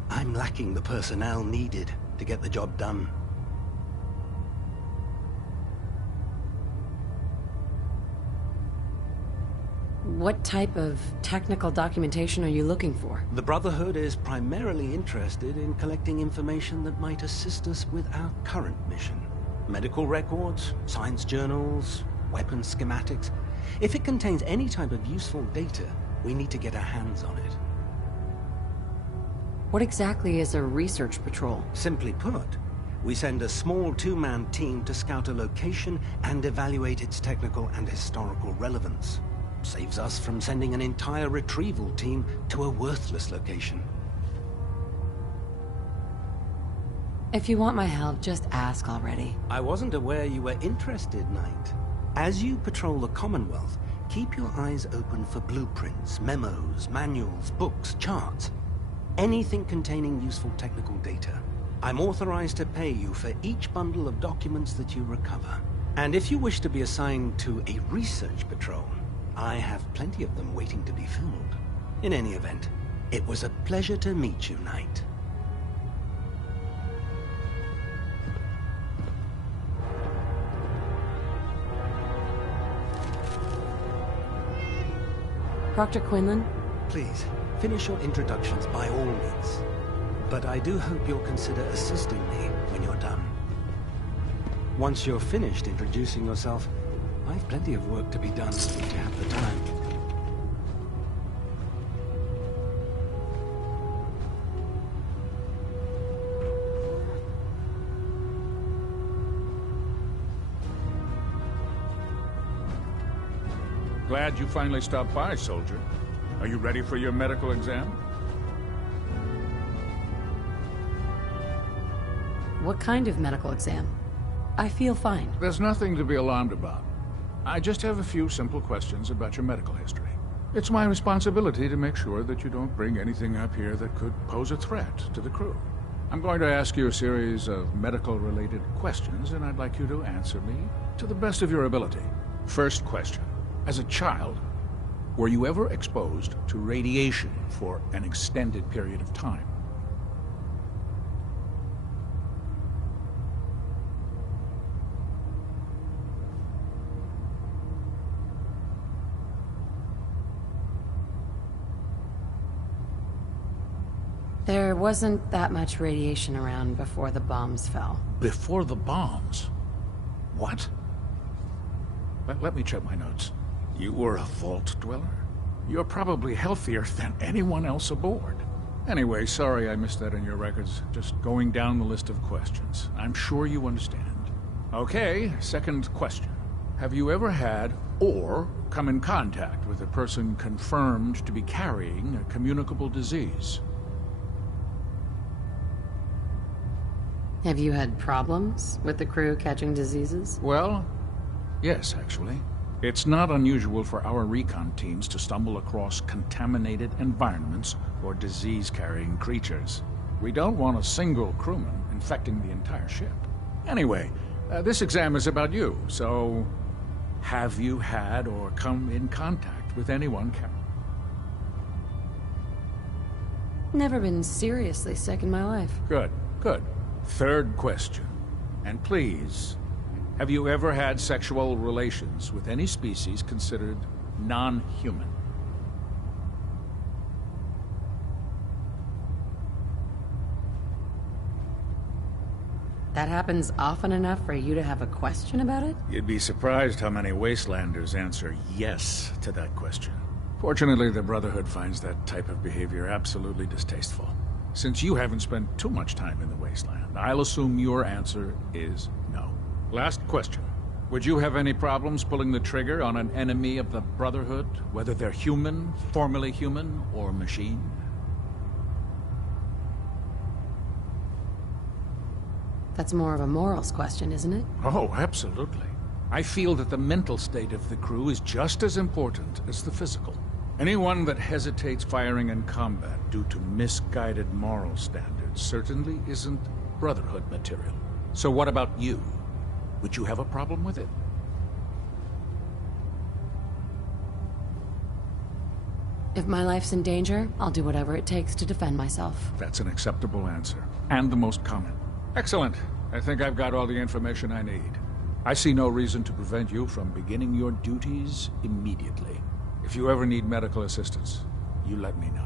I'm lacking the personnel needed to get the job done. What type of technical documentation are you looking for? The Brotherhood is primarily interested in collecting information that might assist us with our current mission. Medical records, science journals, weapon schematics. If it contains any type of useful data, we need to get our hands on it. What exactly is a research patrol? Simply put, we send a small two-man team to scout a location and evaluate its technical and historical relevance. Saves us from sending an entire retrieval team to a worthless location. If you want my help, just ask already. I wasn't aware you were interested, Knight. As you patrol the Commonwealth, keep your eyes open for blueprints, memos, manuals, books, charts. Anything containing useful technical data. I'm authorized to pay you for each bundle of documents that you recover. And if you wish to be assigned to a research patrol, I have plenty of them waiting to be filled. In any event, it was a pleasure to meet you, Knight. Dr. Quinlan? Please, finish your introductions by all means. But I do hope you'll consider assisting me when you're done. Once you're finished introducing yourself, I've plenty of work to be done if you have the time. Glad you finally stopped by, soldier. Are you ready for your medical exam? What kind of medical exam? I feel fine. There's nothing to be alarmed about. I just have a few simple questions about your medical history. It's my responsibility to make sure that you don't bring anything up here that could pose a threat to the crew. I'm going to ask you a series of medical-related questions, and I'd like you to answer me to the best of your ability. First question. As a child, were you ever exposed to radiation for an extended period of time? There wasn't that much radiation around before the bombs fell. Before the bombs? What? Let me check my notes. You were a vault dweller? You're probably healthier than anyone else aboard. Anyway, sorry I missed that in your records. Just going down the list of questions. I'm sure you understand. Okay, second question. Have you ever had, or come in contact with a person confirmed to be carrying a communicable disease? Have you had problems with the crew catching diseases? Well, yes, actually. It's not unusual for our recon teams to stumble across contaminated environments or disease-carrying creatures. We don't want a single crewman infecting the entire ship. Anyway, this exam is about you, so have you had or come in contact with anyone carrying? Never been seriously sick in my life. Good, good. Third question. And please, have you ever had sexual relations with any species considered non-human? That happens often enough for you to have a question about it? You'd be surprised how many Wastelanders answer yes to that question. Fortunately, the Brotherhood finds that type of behavior absolutely distasteful. Since you haven't spent too much time in the Wasteland, I'll assume your answer is no. Last question. Would you have any problems pulling the trigger on an enemy of the Brotherhood, whether they're human, formerly human, or machine? That's more of a morals question, isn't it? Oh, absolutely. I feel that the mental state of the crew is just as important as the physical. Anyone that hesitates firing in combat due to misguided moral standards certainly isn't Brotherhood material. So what about you? Would you have a problem with it? If my life's in danger, I'll do whatever it takes to defend myself. That's an acceptable answer, and the most common. Excellent. I think I've got all the information I need. I see no reason to prevent you from beginning your duties immediately. If you ever need medical assistance, you let me know.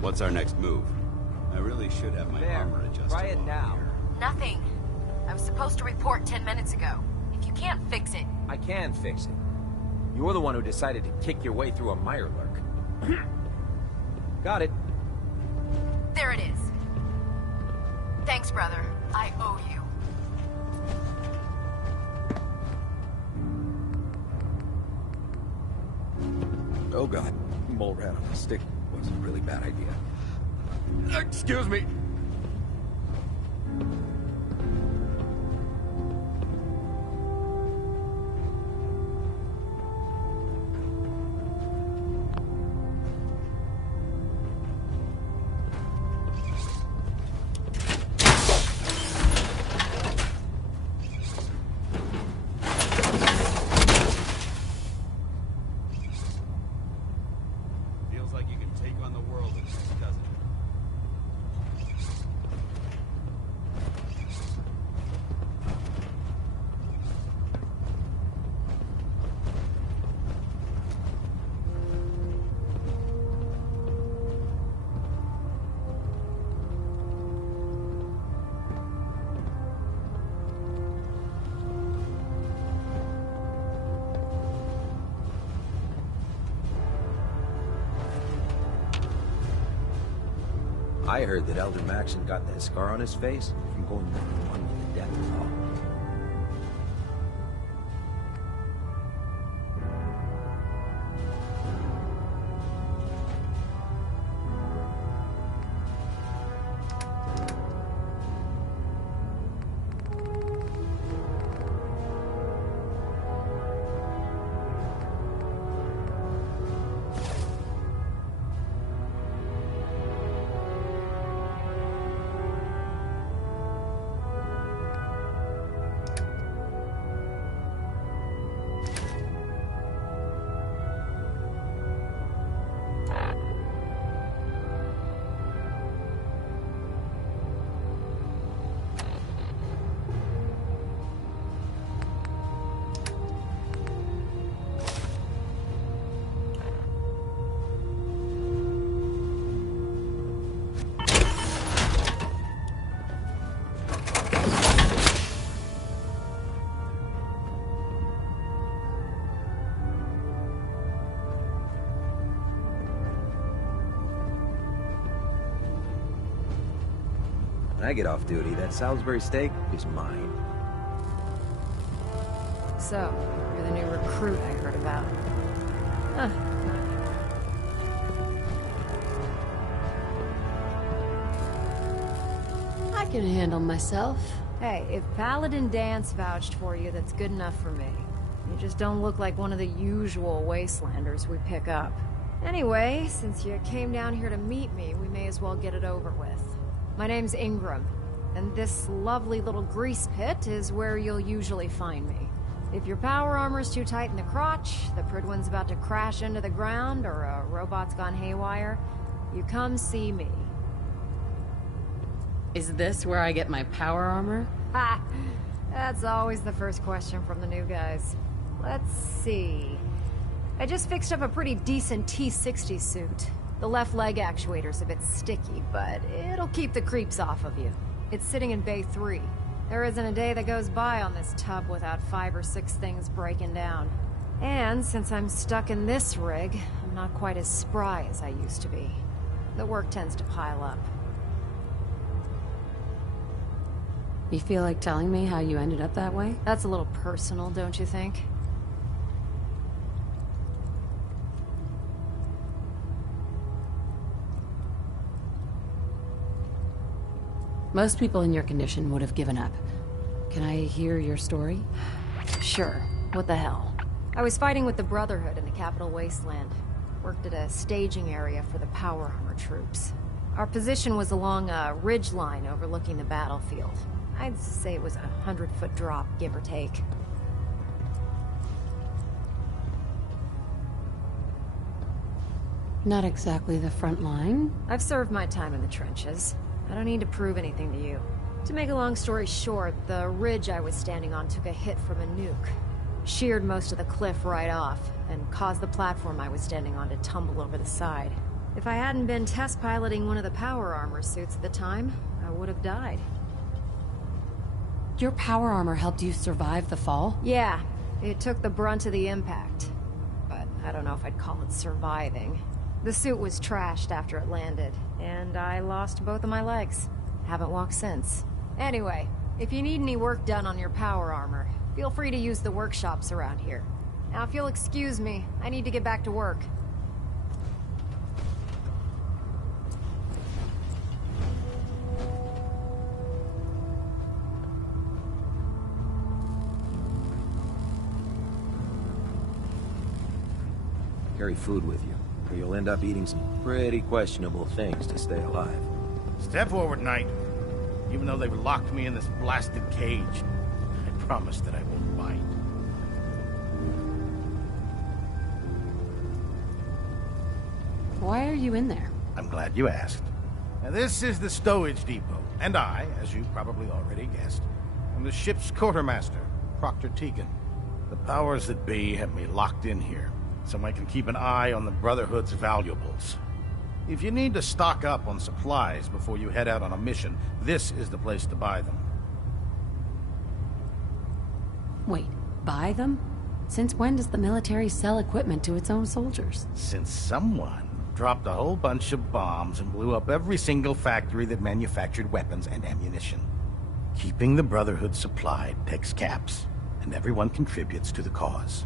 What's our next move? I really should have my armor adjusted. Try it now. Nothing. I was supposed to report 10 minutes ago. If you can't fix it... I can fix it. You're the one who decided to kick your way through a Mirelurk. Got it. There it is. Thanks, brother. I owe you. Oh god, mole rat on a stick was a really bad idea. Excuse me. I heard that Elder Maxon got that scar on his face from going one with the death claw. When I get off duty, that Salisbury steak is mine. So, you're the new recruit I heard about. Huh. I can handle myself. Hey, if Paladin Dance vouched for you, that's good enough for me. You just don't look like one of the usual wastelanders we pick up. Anyway, since you came down here to meet me, we may as well get it over with. My name's Ingram, and this lovely little grease pit is where you'll usually find me. If your power armor's too tight in the crotch, the Pridwin's about to crash into the ground, or a robot's gone haywire, you come see me. Is this where I get my power armor? Ha! That's always the first question from the new guys. Let's see. I just fixed up a pretty decent T-60 suit. The left leg actuator's a bit sticky, but it'll keep the creeps off of you. It's sitting in Bay 3. There isn't a day that goes by on this tub without 5 or 6 things breaking down. And since I'm stuck in this rig, I'm not quite as spry as I used to be. The work tends to pile up. You feel like telling me how you ended up that way? That's a little personal, don't you think? Most people in your condition would have given up. Can I hear your story? Sure. What the hell? I was fighting with the Brotherhood in the Capital Wasteland. Worked at a staging area for the power armor troops. Our position was along a ridge line overlooking the battlefield. I'd say it was a 100-foot drop, give or take. Not exactly the front line. I've served my time in the trenches. I don't need to prove anything to you. To make a long story short, the ridge I was standing on took a hit from a nuke. Sheared most of the cliff right off, and caused the platform I was standing on to tumble over the side. If I hadn't been test piloting one of the power armor suits at the time, I would have died. Your power armor helped you survive the fall? Yeah, it took the brunt of the impact. But I don't know if I'd call it surviving. The suit was trashed after it landed, and I lost both of my legs. Haven't walked since. Anyway, if you need any work done on your power armor, feel free to use the workshops around here. Now, if you'll excuse me, I need to get back to work. Carry food with you, or you'll end up eating some pretty questionable things to stay alive. Step forward, Knight. Even though they've locked me in this blasted cage, I promise that I won't bite. Why are you in there? I'm glad you asked. Now, this is the stowage depot, and I, as you probably already guessed, am the ship's quartermaster, Proctor Tegan. The powers that be have me locked in here, so I can keep an eye on the Brotherhood's valuables. If you need to stock up on supplies before you head out on a mission, this is the place to buy them. Wait, buy them? Since when does the military sell equipment to its own soldiers? Since someone dropped a whole bunch of bombs and blew up every single factory that manufactured weapons and ammunition. Keeping the Brotherhood supplied takes caps, and everyone contributes to the cause.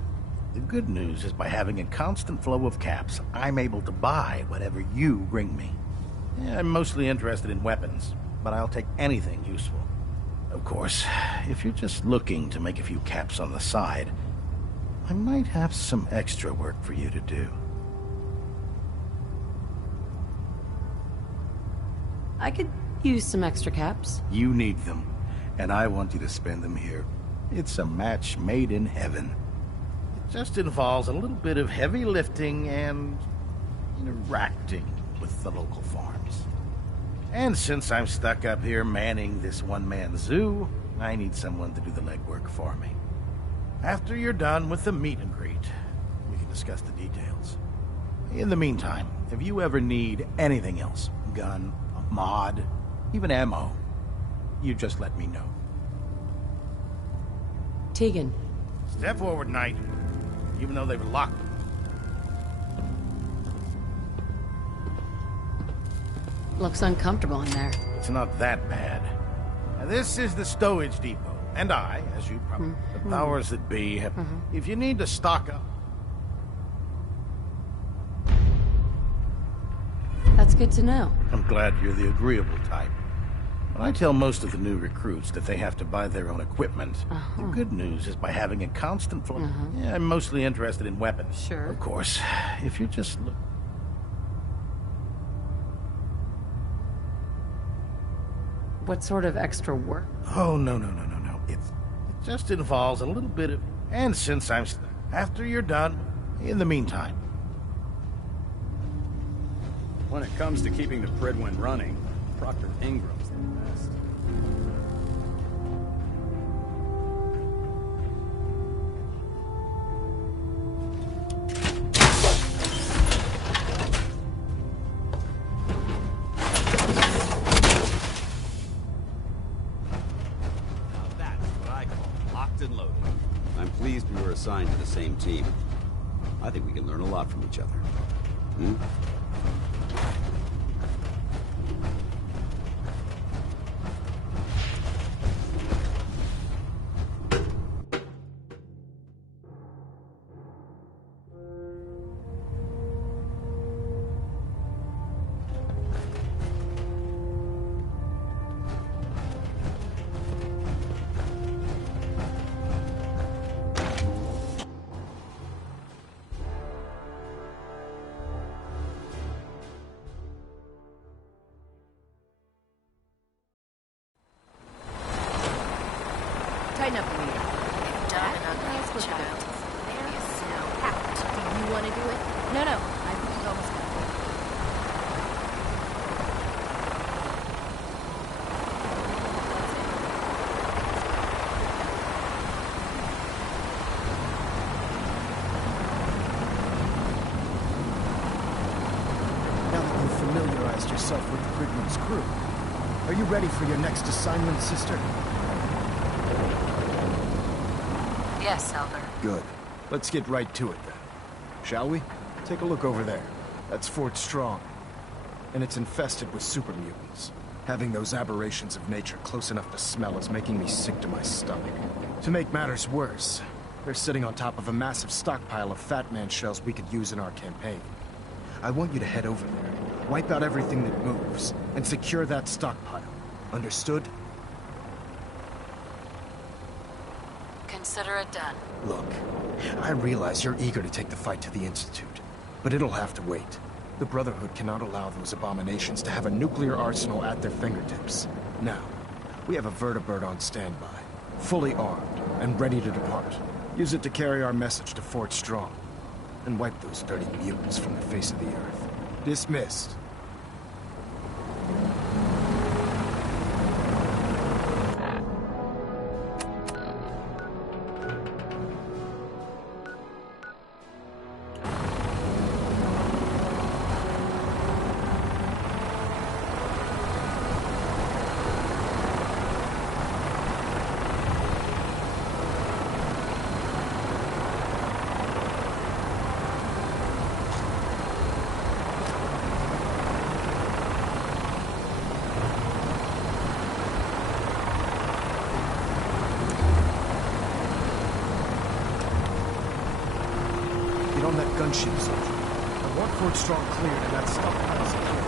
The good news is by having a constant flow of caps, I'm able to buy whatever you bring me. I'm mostly interested in weapons, but I'll take anything useful. Of course, if you're just looking to make a few caps on the side, I might have some extra work for you to do. I could use some extra caps. You need them, and I want you to spend them here. It's a match made in heaven. It just involves a little bit of heavy lifting and interacting with the local farms. And since I'm stuck up here manning this one-man zoo, I need someone to do the legwork for me. After you're done with the meet and greet, we can discuss the details. In the meantime, if you ever need anything else, gun, a mod, even ammo, you just let me know. Tegan. Step forward, Knight. Even though they've locked... Looks uncomfortable in there. It's not that bad. Now, this is the stowage depot, and I, as you probably, the powers that be, have... If you need to stock up... That's good to know. I'm glad you're the agreeable type. When I tell most of the new recruits that they have to buy their own equipment, the good news is by having a constant flow... Yeah, I'm mostly interested in weapons. Sure. Of course, if you just look... What sort of extra work? Oh, no. It just involves a little bit of... And since I'm... After you're done, in the meantime... When it comes to keeping the Pridwin running, Proctor Ingram's the best. Now that's what I call locked and loaded. I'm pleased we were assigned to the same team. I think we can learn a lot from each other. Tighten up the meter. Done and ugly That's what child. that There you is. sound. Out. Do you want to do it? No. I think it's almost complete. Now that you've familiarized yourself with the Pridwin's crew, are you ready for your next assignment, sister? Yes, Elder. Good. Let's get right to it then. Shall we? Take a look over there. That's Fort Strong. And it's infested with super mutants. Having those aberrations of nature close enough to smell is making me sick to my stomach. To make matters worse, they're sitting on top of a massive stockpile of Fat Man shells we could use in our campaign. I want you to head over there, wipe out everything that moves, and secure that stockpile. Understood? Consider it done. Look, I realize you're eager to take the fight to the Institute, but it'll have to wait. The Brotherhood cannot allow those abominations to have a nuclear arsenal at their fingertips. Now, we have a vertibird on standby, fully armed and ready to depart. Use it to carry our message to Fort Strong, and wipe those dirty mutants from the face of the earth. Dismissed. Get on that gunship, soldier. I want Fort Strong cleared and that stockpile secured.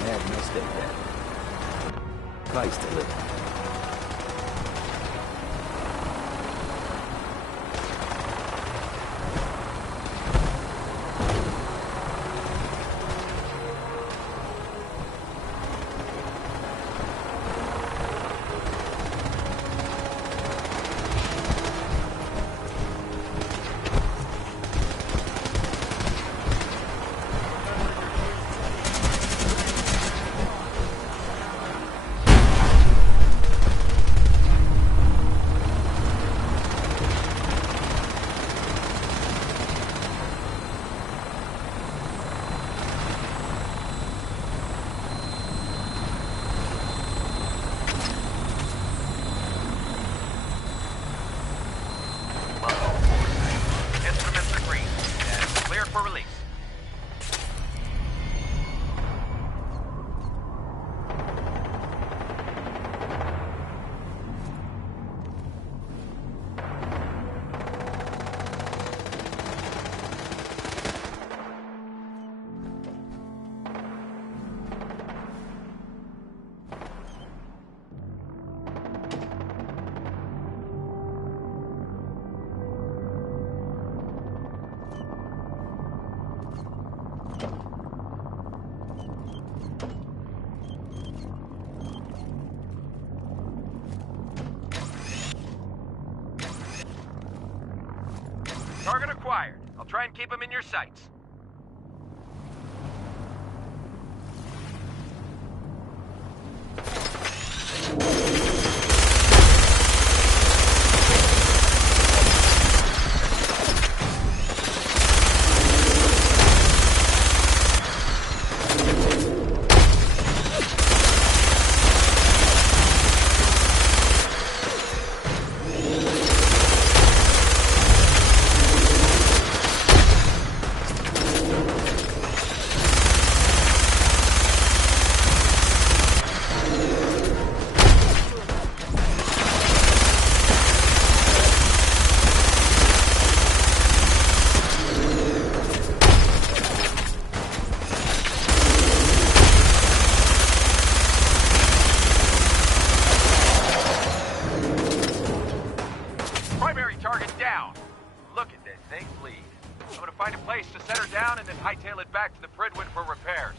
ahead, and I'll stay dead. Price to live by. Target acquired. I'll try and keep him in your sights. Hightail it back to the Pridwin for repairs.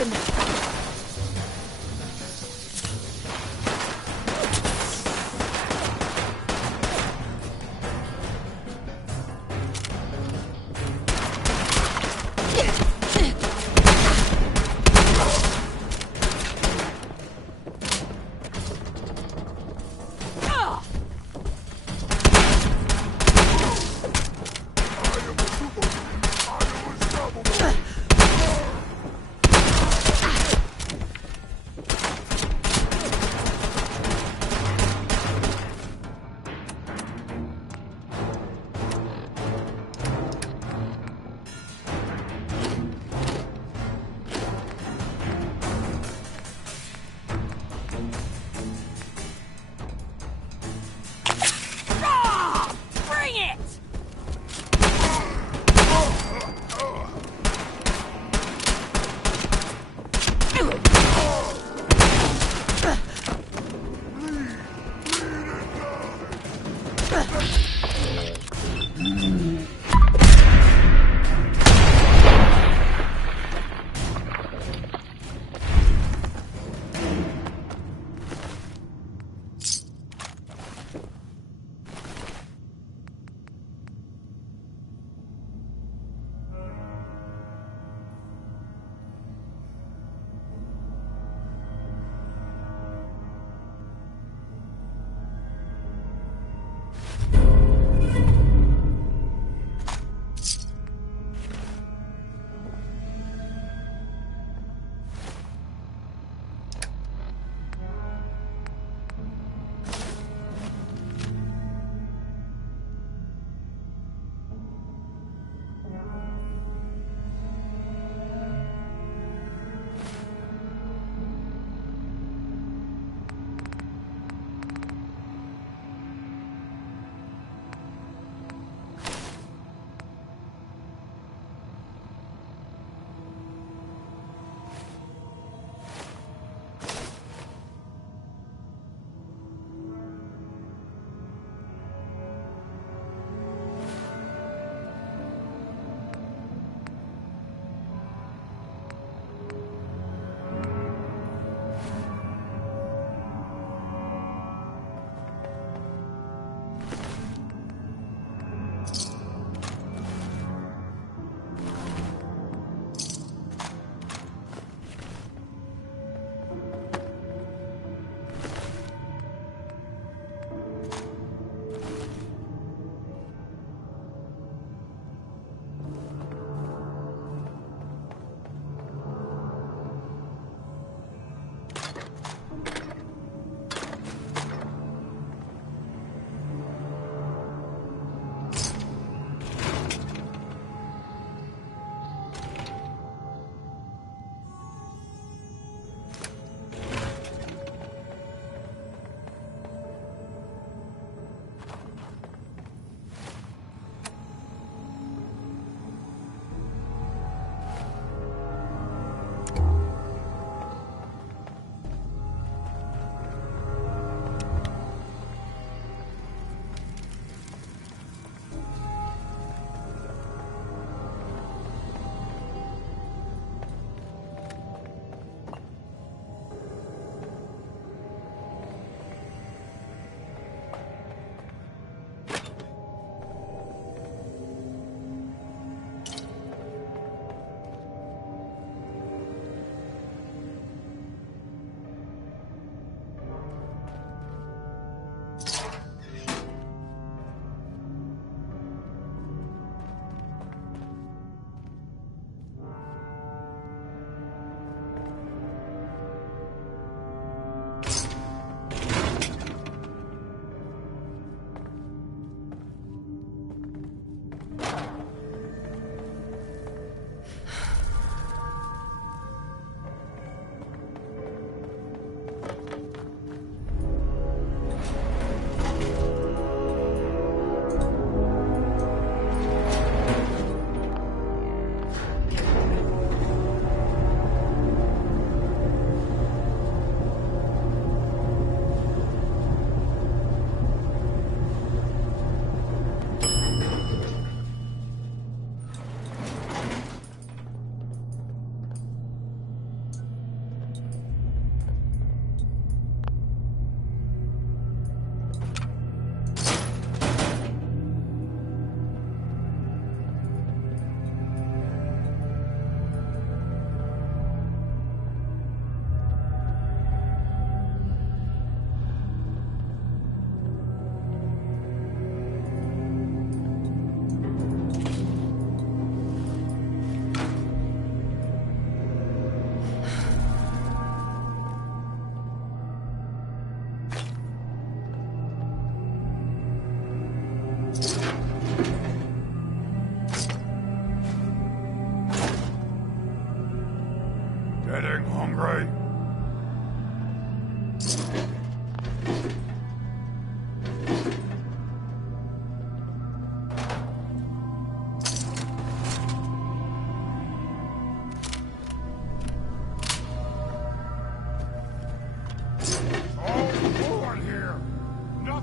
open.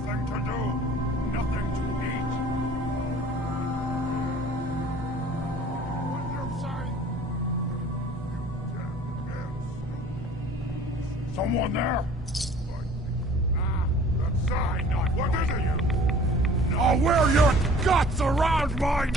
nothing to do, nothing to eat. What you say? You damn imps. Someone there? The sign, not what is it? I'll wear your guts around my...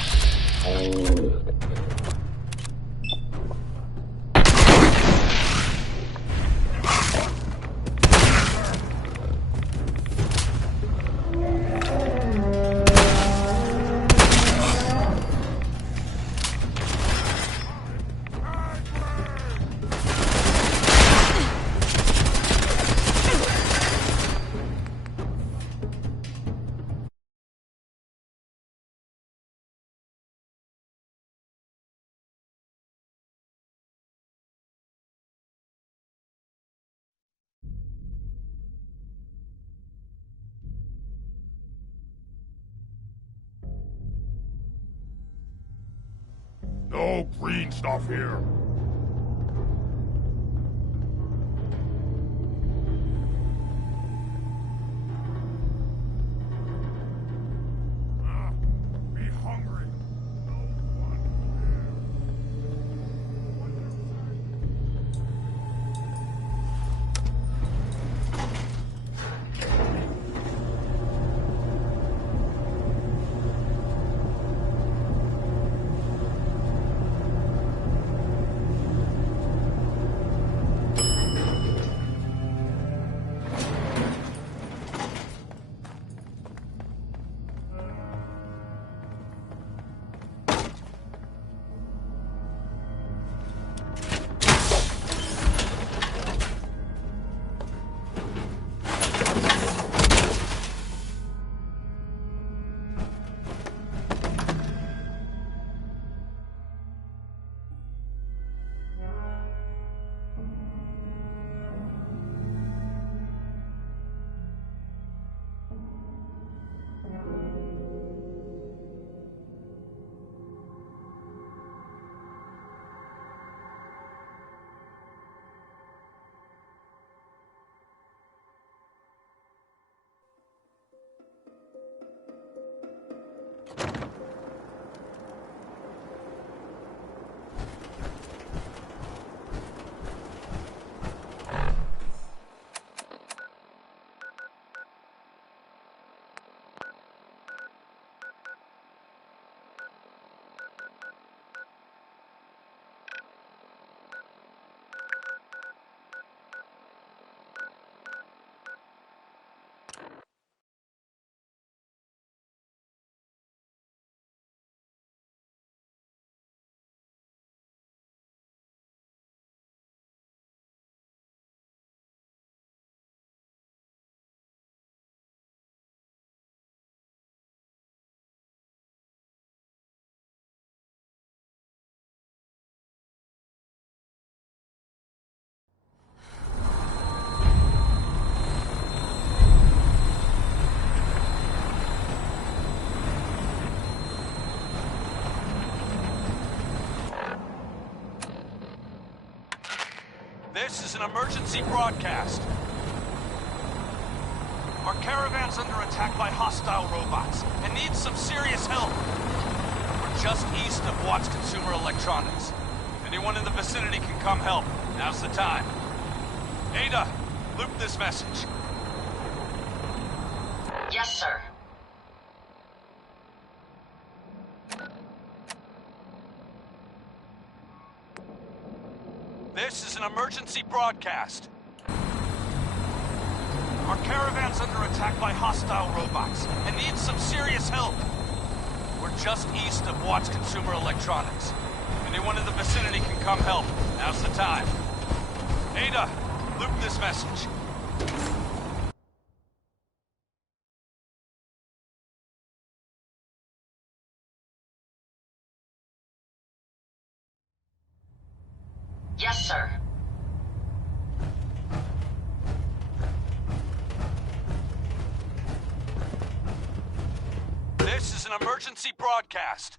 No green stuff here. Be hungry. This is an emergency broadcast. Our caravan's under attack by hostile robots and needs some serious help. We're just east of Watts Consumer Electronics. Anyone in the vicinity can come help. Now's the time. Ada, loop this message. Yes, sir. This is an emergency broadcast. Our caravan's under attack by hostile robots and needs some serious help. We're just east of Watts Consumer Electronics. Anyone in the vicinity can come help. Now's the time. Ada, loop this message. Yes, sir. This is an emergency broadcast.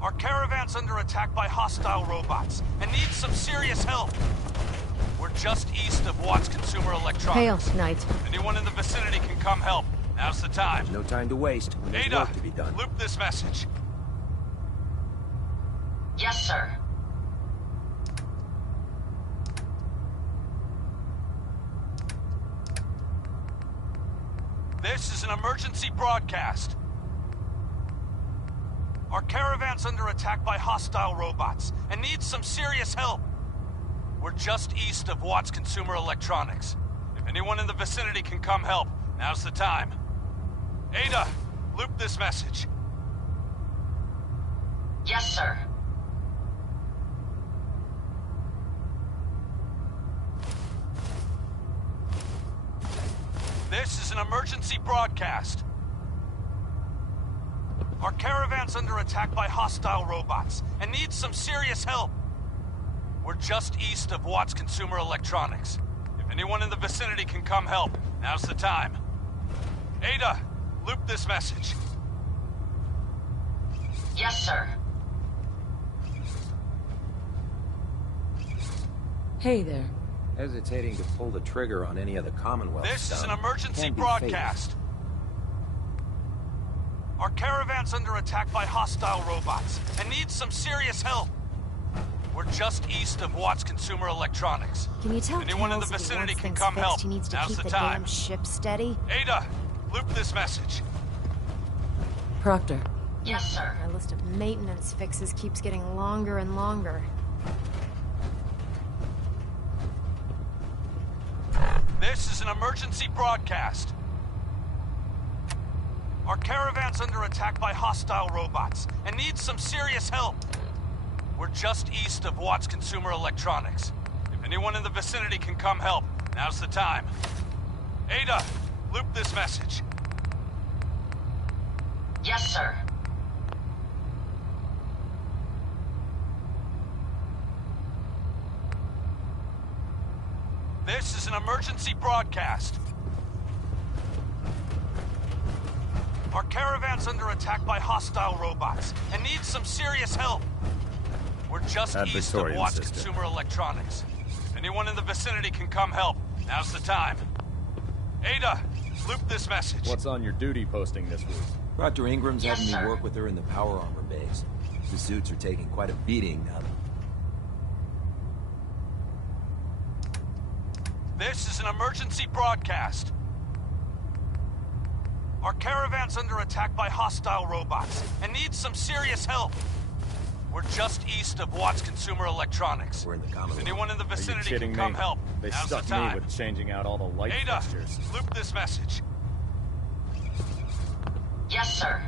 Our caravan's under attack by hostile robots and needs some serious help. We're just east of Watts Consumer Electronics. Hail, Knight. Anyone in the vicinity can come help. Now's the time. No time to waste. There's Ada, work to be done. loop this message. Yes, sir. This is an emergency broadcast. Our caravan's under attack by hostile robots and needs some serious help. We're just east of Watts Consumer Electronics. If anyone in the vicinity can come help, now's the time. Ada, loop this message. Yes, sir. This is an emergency broadcast. Our caravan's under attack by hostile robots and needs some serious help. We're just east of Watts Consumer Electronics. If anyone in the vicinity can come help, now's the time. Ada, loop this message. Yes, sir. Hey there. Hesitating to pull the trigger on any of the Commonwealth This stuff is an emergency can be broadcast. Our caravan's under attack by hostile robots and needs some serious help. We're just east of Watts Consumer Electronics. Can you tell anyone in the Kels if he vicinity wants can things come fixed, help? He needs to Now's keep the the time. damn ship steady? Ada, loop this message. Proctor. Yes, sir. My list of maintenance fixes keeps getting longer and longer. This is an emergency broadcast. Our caravan's under attack by hostile robots and needs some serious help. We're just east of Watts Consumer Electronics. If anyone in the vicinity can come help, now's the time. Ada, loop this message. Yes, sir. This is an emergency broadcast. Our caravan's under attack by hostile robots and needs some serious help. We're just east of Victorian Watts sister. Consumer Electronics. If anyone in the vicinity can come help, now's the time. Ada, loop this message. What's on your duty posting this week? Dr. Ingram's Yes, having me sir. work with her in the power armor base. The suits are taking quite a beating now. This is an emergency broadcast. Our caravan's under attack by hostile robots and needs some serious help. We're just east of Watts Consumer Electronics. We're in the Commonwealth. If anyone in the Are you vicinity kidding can come me? help, They now's the stuck me time. with changing out all the light Ada, fixtures. loop this message. Yes, sir.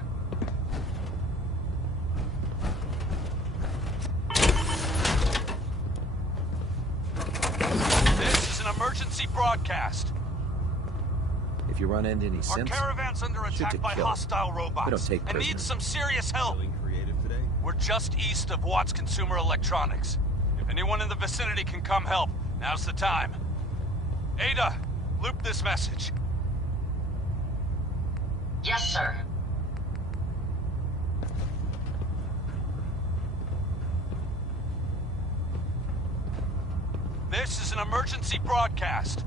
This is an emergency broadcast. If you run into any Our synths, caravan's under shoot attack to by kill. hostile We robots don't take and needs prisoners. some serious help. We're just east of Watts Consumer Electronics. If anyone in the vicinity can come help, now's the time. Ada, loop this message. Yes, sir. This is an emergency broadcast.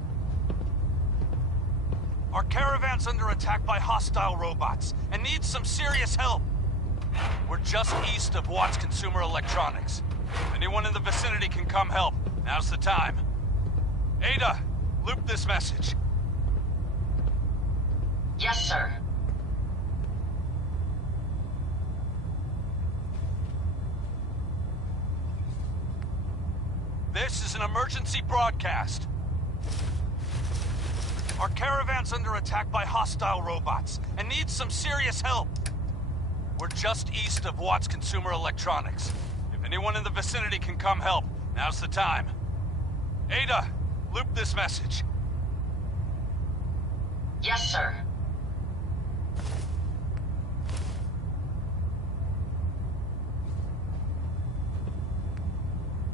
Our caravan's under attack by hostile robots and needs some serious help. We're just east of Watts Consumer Electronics. If anyone in the vicinity can come help, now's the time. Ada, loop this message. Yes, sir. This is an emergency broadcast. Our caravan's under attack by hostile robots and needs some serious help. We're just east of Watts Consumer Electronics. If anyone in the vicinity can come help, now's the time. Ada, loop this message. Yes, sir.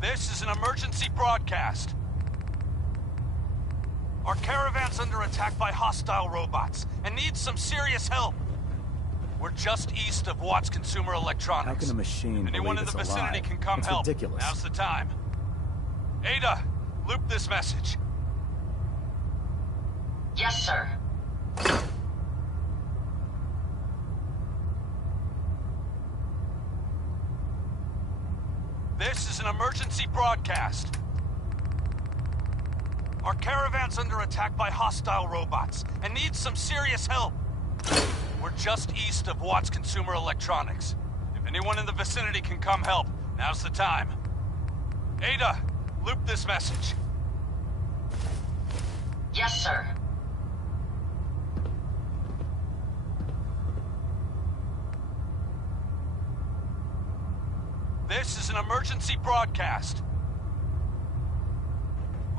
This is an emergency broadcast. Our caravan's under attack by hostile robots and needs some serious help. We're just east of Watts Consumer Electronics. How can a machine Anyone believe in the it's vicinity alive? can come It's help. ridiculous. Now's the time. Ada, loop this message. Yes, sir. This is an emergency broadcast. Our caravan's under attack by hostile robots and needs some serious help. We're just east of Watts Consumer Electronics. If anyone in the vicinity can come help, now's the time. Ada, loop this message. Yes, sir. This is an emergency broadcast.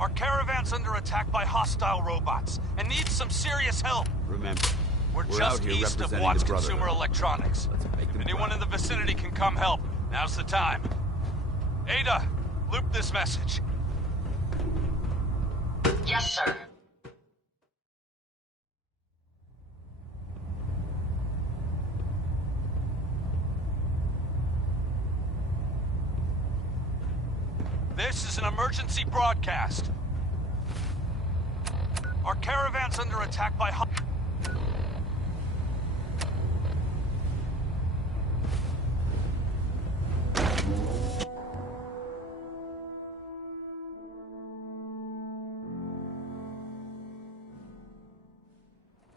Our caravan's under attack by hostile robots and needs some serious help. Remember, We're we're just out here east of representing Watts the Consumer Brotherhood. Electronics. If anyone in the vicinity can come help, now's the time. Ada, loop this message. Yes, sir. This is an emergency broadcast. Our caravan's under attack by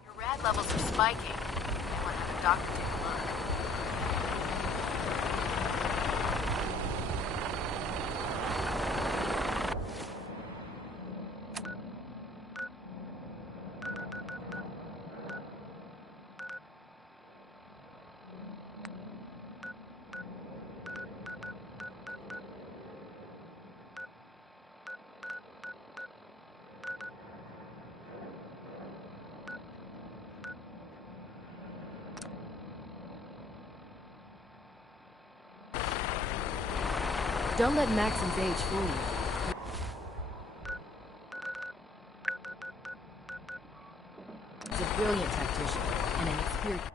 Your rad levels are spiking. I want to have a doctor take a look. Don't let Maxim's age fool you. He's a brilliant tactician and an experienced...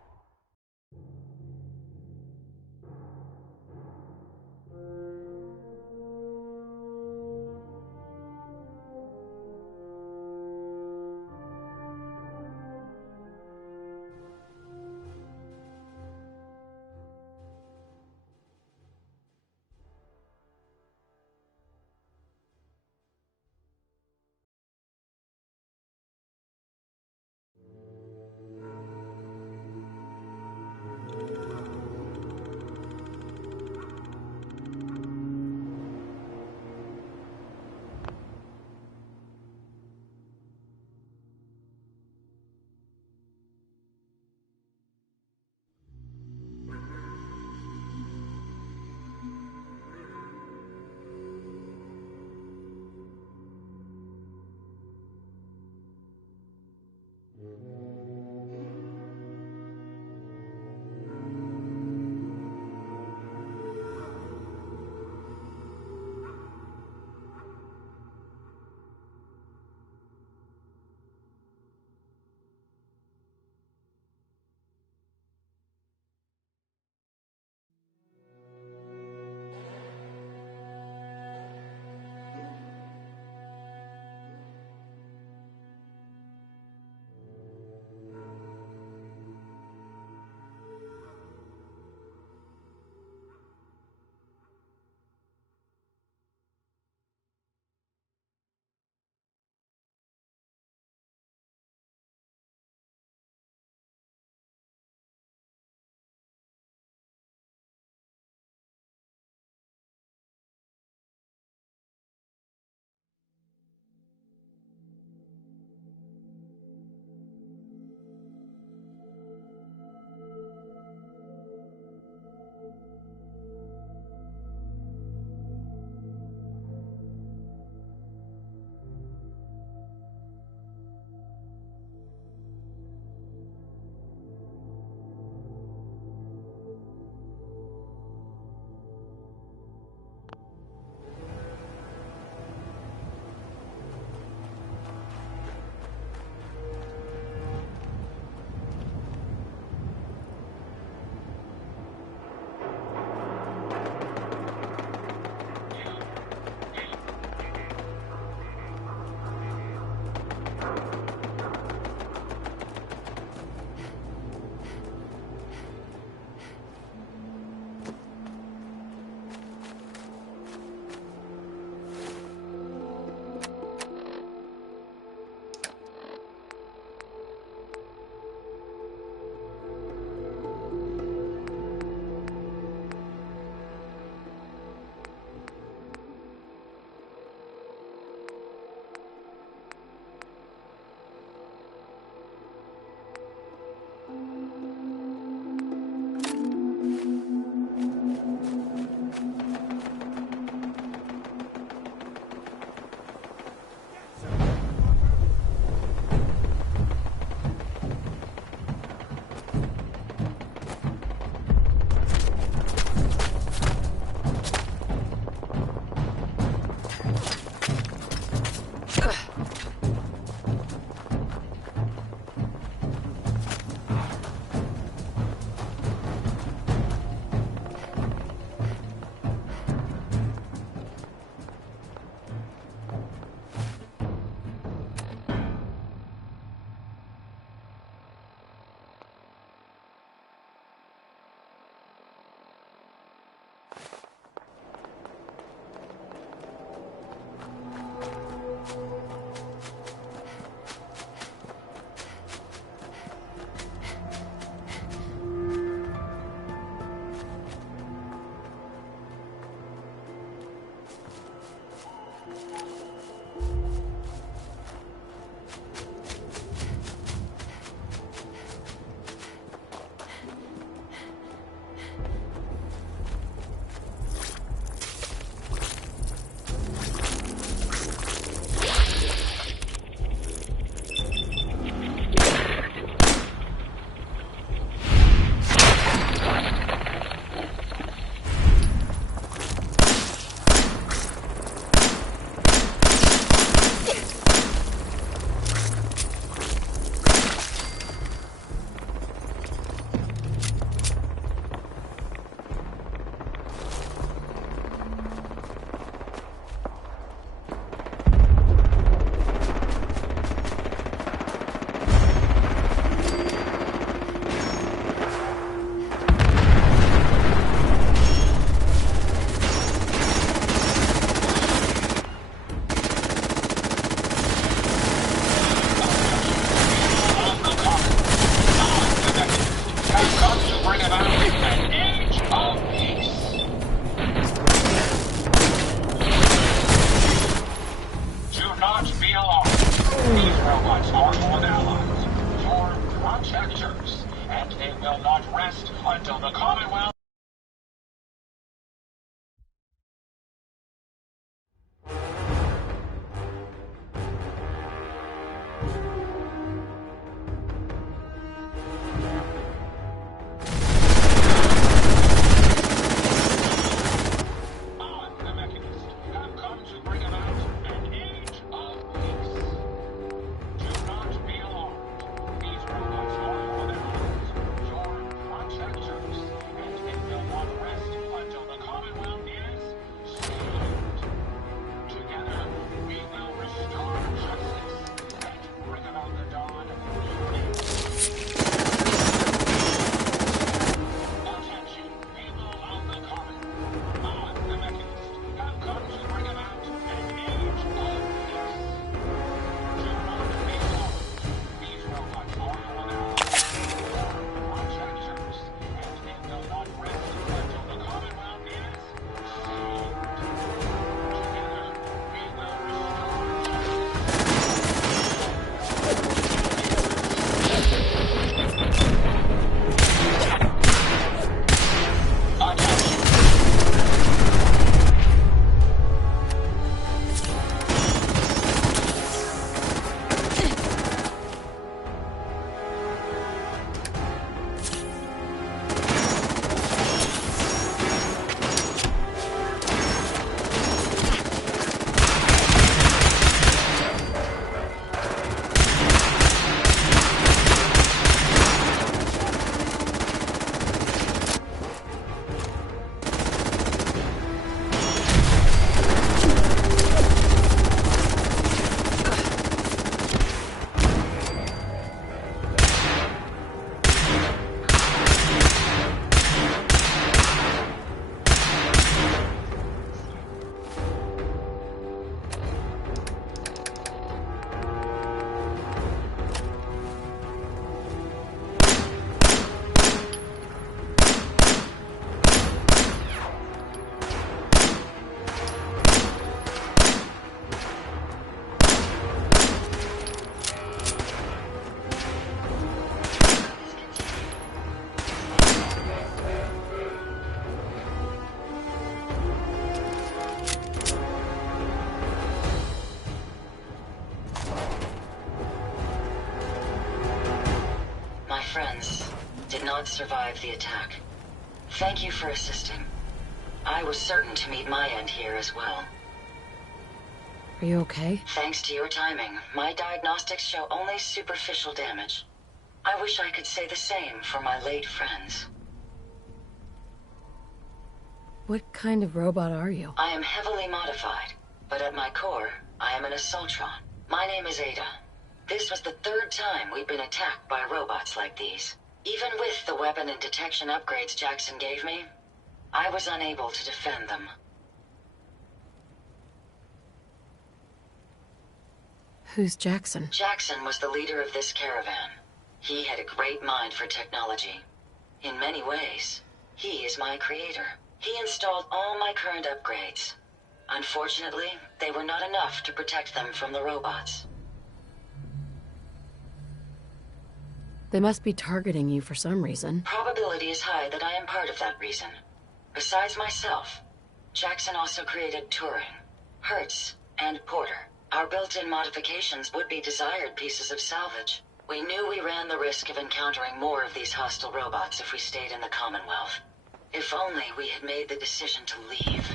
friends did not survive the attack. Thank you for assisting. I was certain to meet my end here as well. Are you okay? Thanks to your timing, my diagnostics show only superficial damage. I wish I could say the same for my late friends. What kind of robot are you? I am heavily modified, but at my core, I am an Assaultron. My name is Ada. This was the third time we've been attacked by robots like these. Even with the weapon and detection upgrades Jackson gave me, I was unable to defend them. Who's Jackson? Jackson was the leader of this caravan. He had a great mind for technology. In many ways, he is my creator. He installed all my current upgrades. Unfortunately, they were not enough to protect them from the robots. They must be targeting you for some reason. Probability is high that I am part of that reason. Besides myself, Jackson also created Turing, Hertz, and Porter. Our built-in modifications would be desired pieces of salvage. We knew we ran the risk of encountering more of these hostile robots if we stayed in the Commonwealth. If only we had made the decision to leave.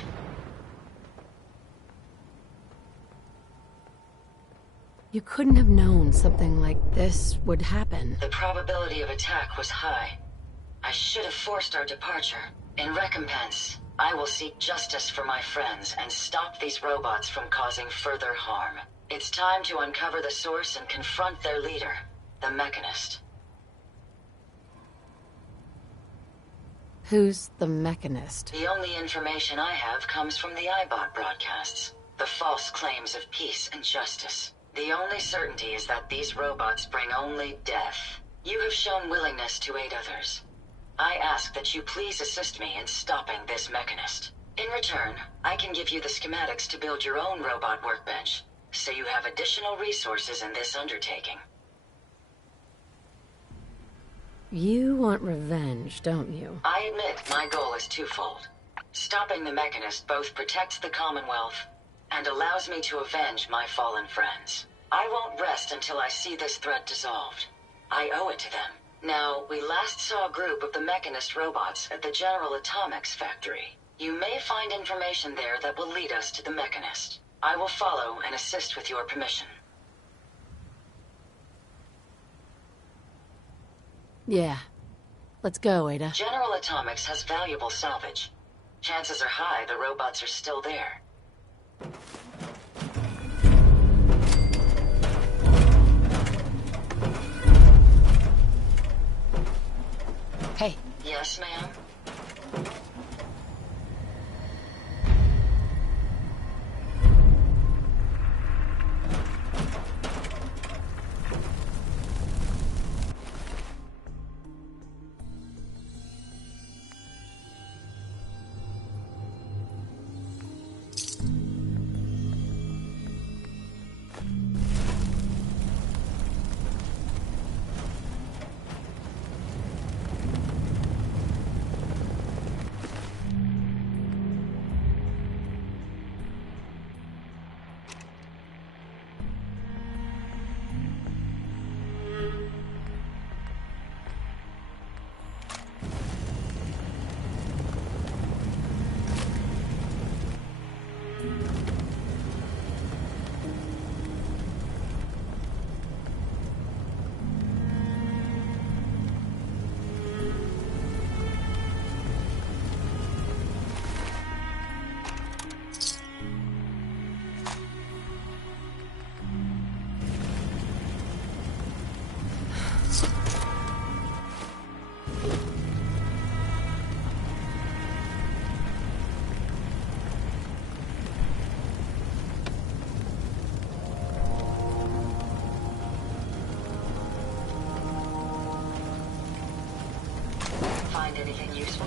You couldn't have known something like this would happen. The probability of attack was high. I should have forced our departure. In recompense, I will seek justice for my friends and stop these robots from causing further harm. It's time to uncover the source and confront their leader, the Mechanist. Who's the Mechanist? The only information I have comes from the iBot broadcasts. The false claims of peace and justice. The only certainty is that these robots bring only death. You have shown willingness to aid others. I ask that you please assist me in stopping this Mechanist. In return, I can give you the schematics to build your own robot workbench, so you have additional resources in this undertaking. You want revenge, don't you? I admit my goal is twofold. Stopping the Mechanist both protects the Commonwealth and allows me to avenge my fallen friends. I won't rest until I see this threat dissolved. I owe it to them. Now, we last saw a group of the Mechanist robots at the General Atomics factory. You may find information there that will lead us to the Mechanist. I will follow and assist with your permission. Yeah. Let's go, Ada. General Atomics has valuable salvage. Chances are high the robots are still there. Hey. Yes, ma'am? Find anything useful?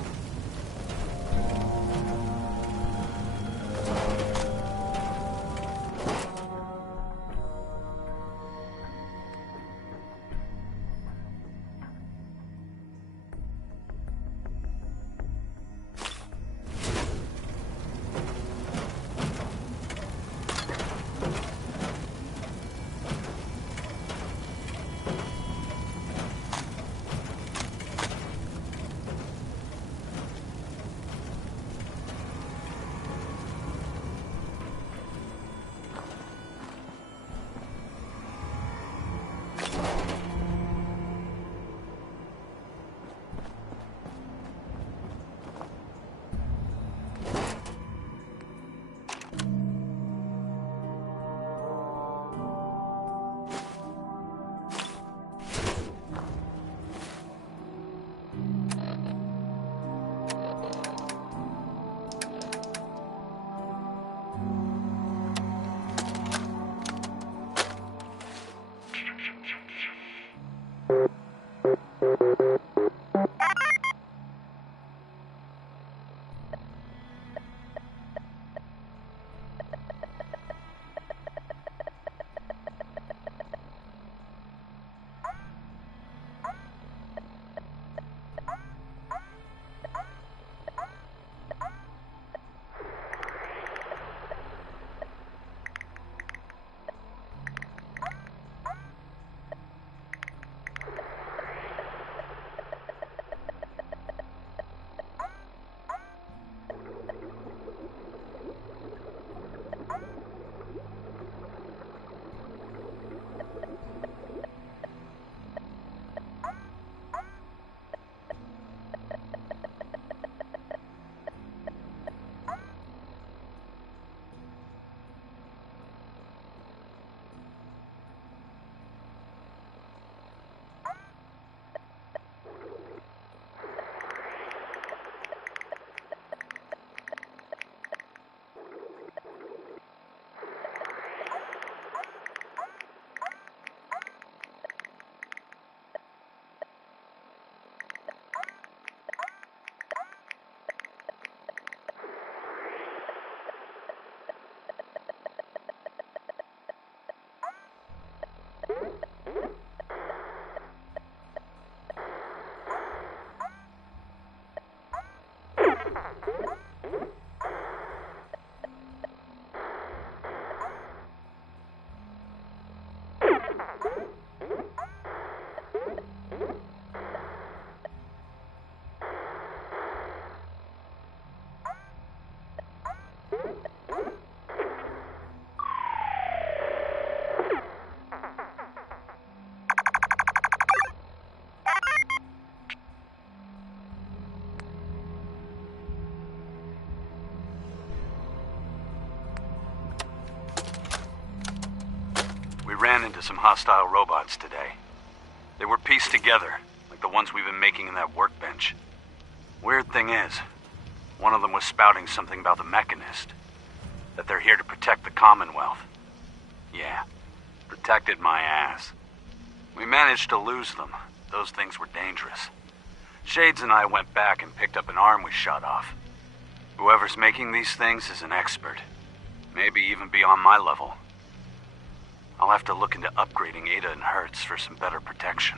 We ran into some hostile robots today. They were pieced together, like the ones we've been making in that workbench. Weird thing is, one of them was spouting something about the Mechanist. That they're here to protect the Commonwealth. Yeah, protected my ass. We managed to lose them. Those things were dangerous. Shades and I went back and picked up an arm we shot off. Whoever's making these things is an expert. Maybe even beyond my level. I'll have to look into upgrading Ada and Hertz for some better protection.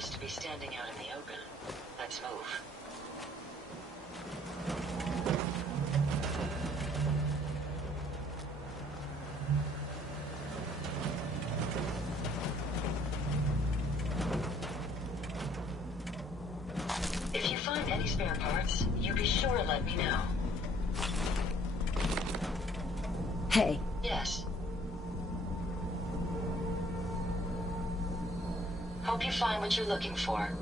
worse to be standing out in the open. Let's move. If you find any spare parts, you be sure to let me know. Hey. Yes. Hope you find what you're looking for.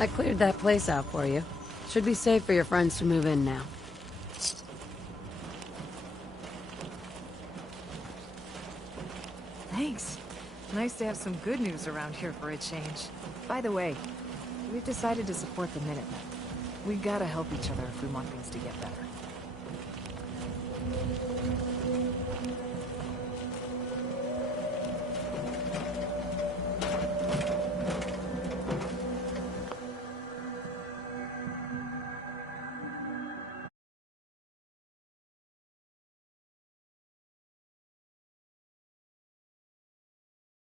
I cleared that place out for you. Should be safe for your friends to move in now. Thanks. Nice to have some good news around here for a change. By the way, we've decided to support the Minutemen. We gotta help each other if we want things to get better.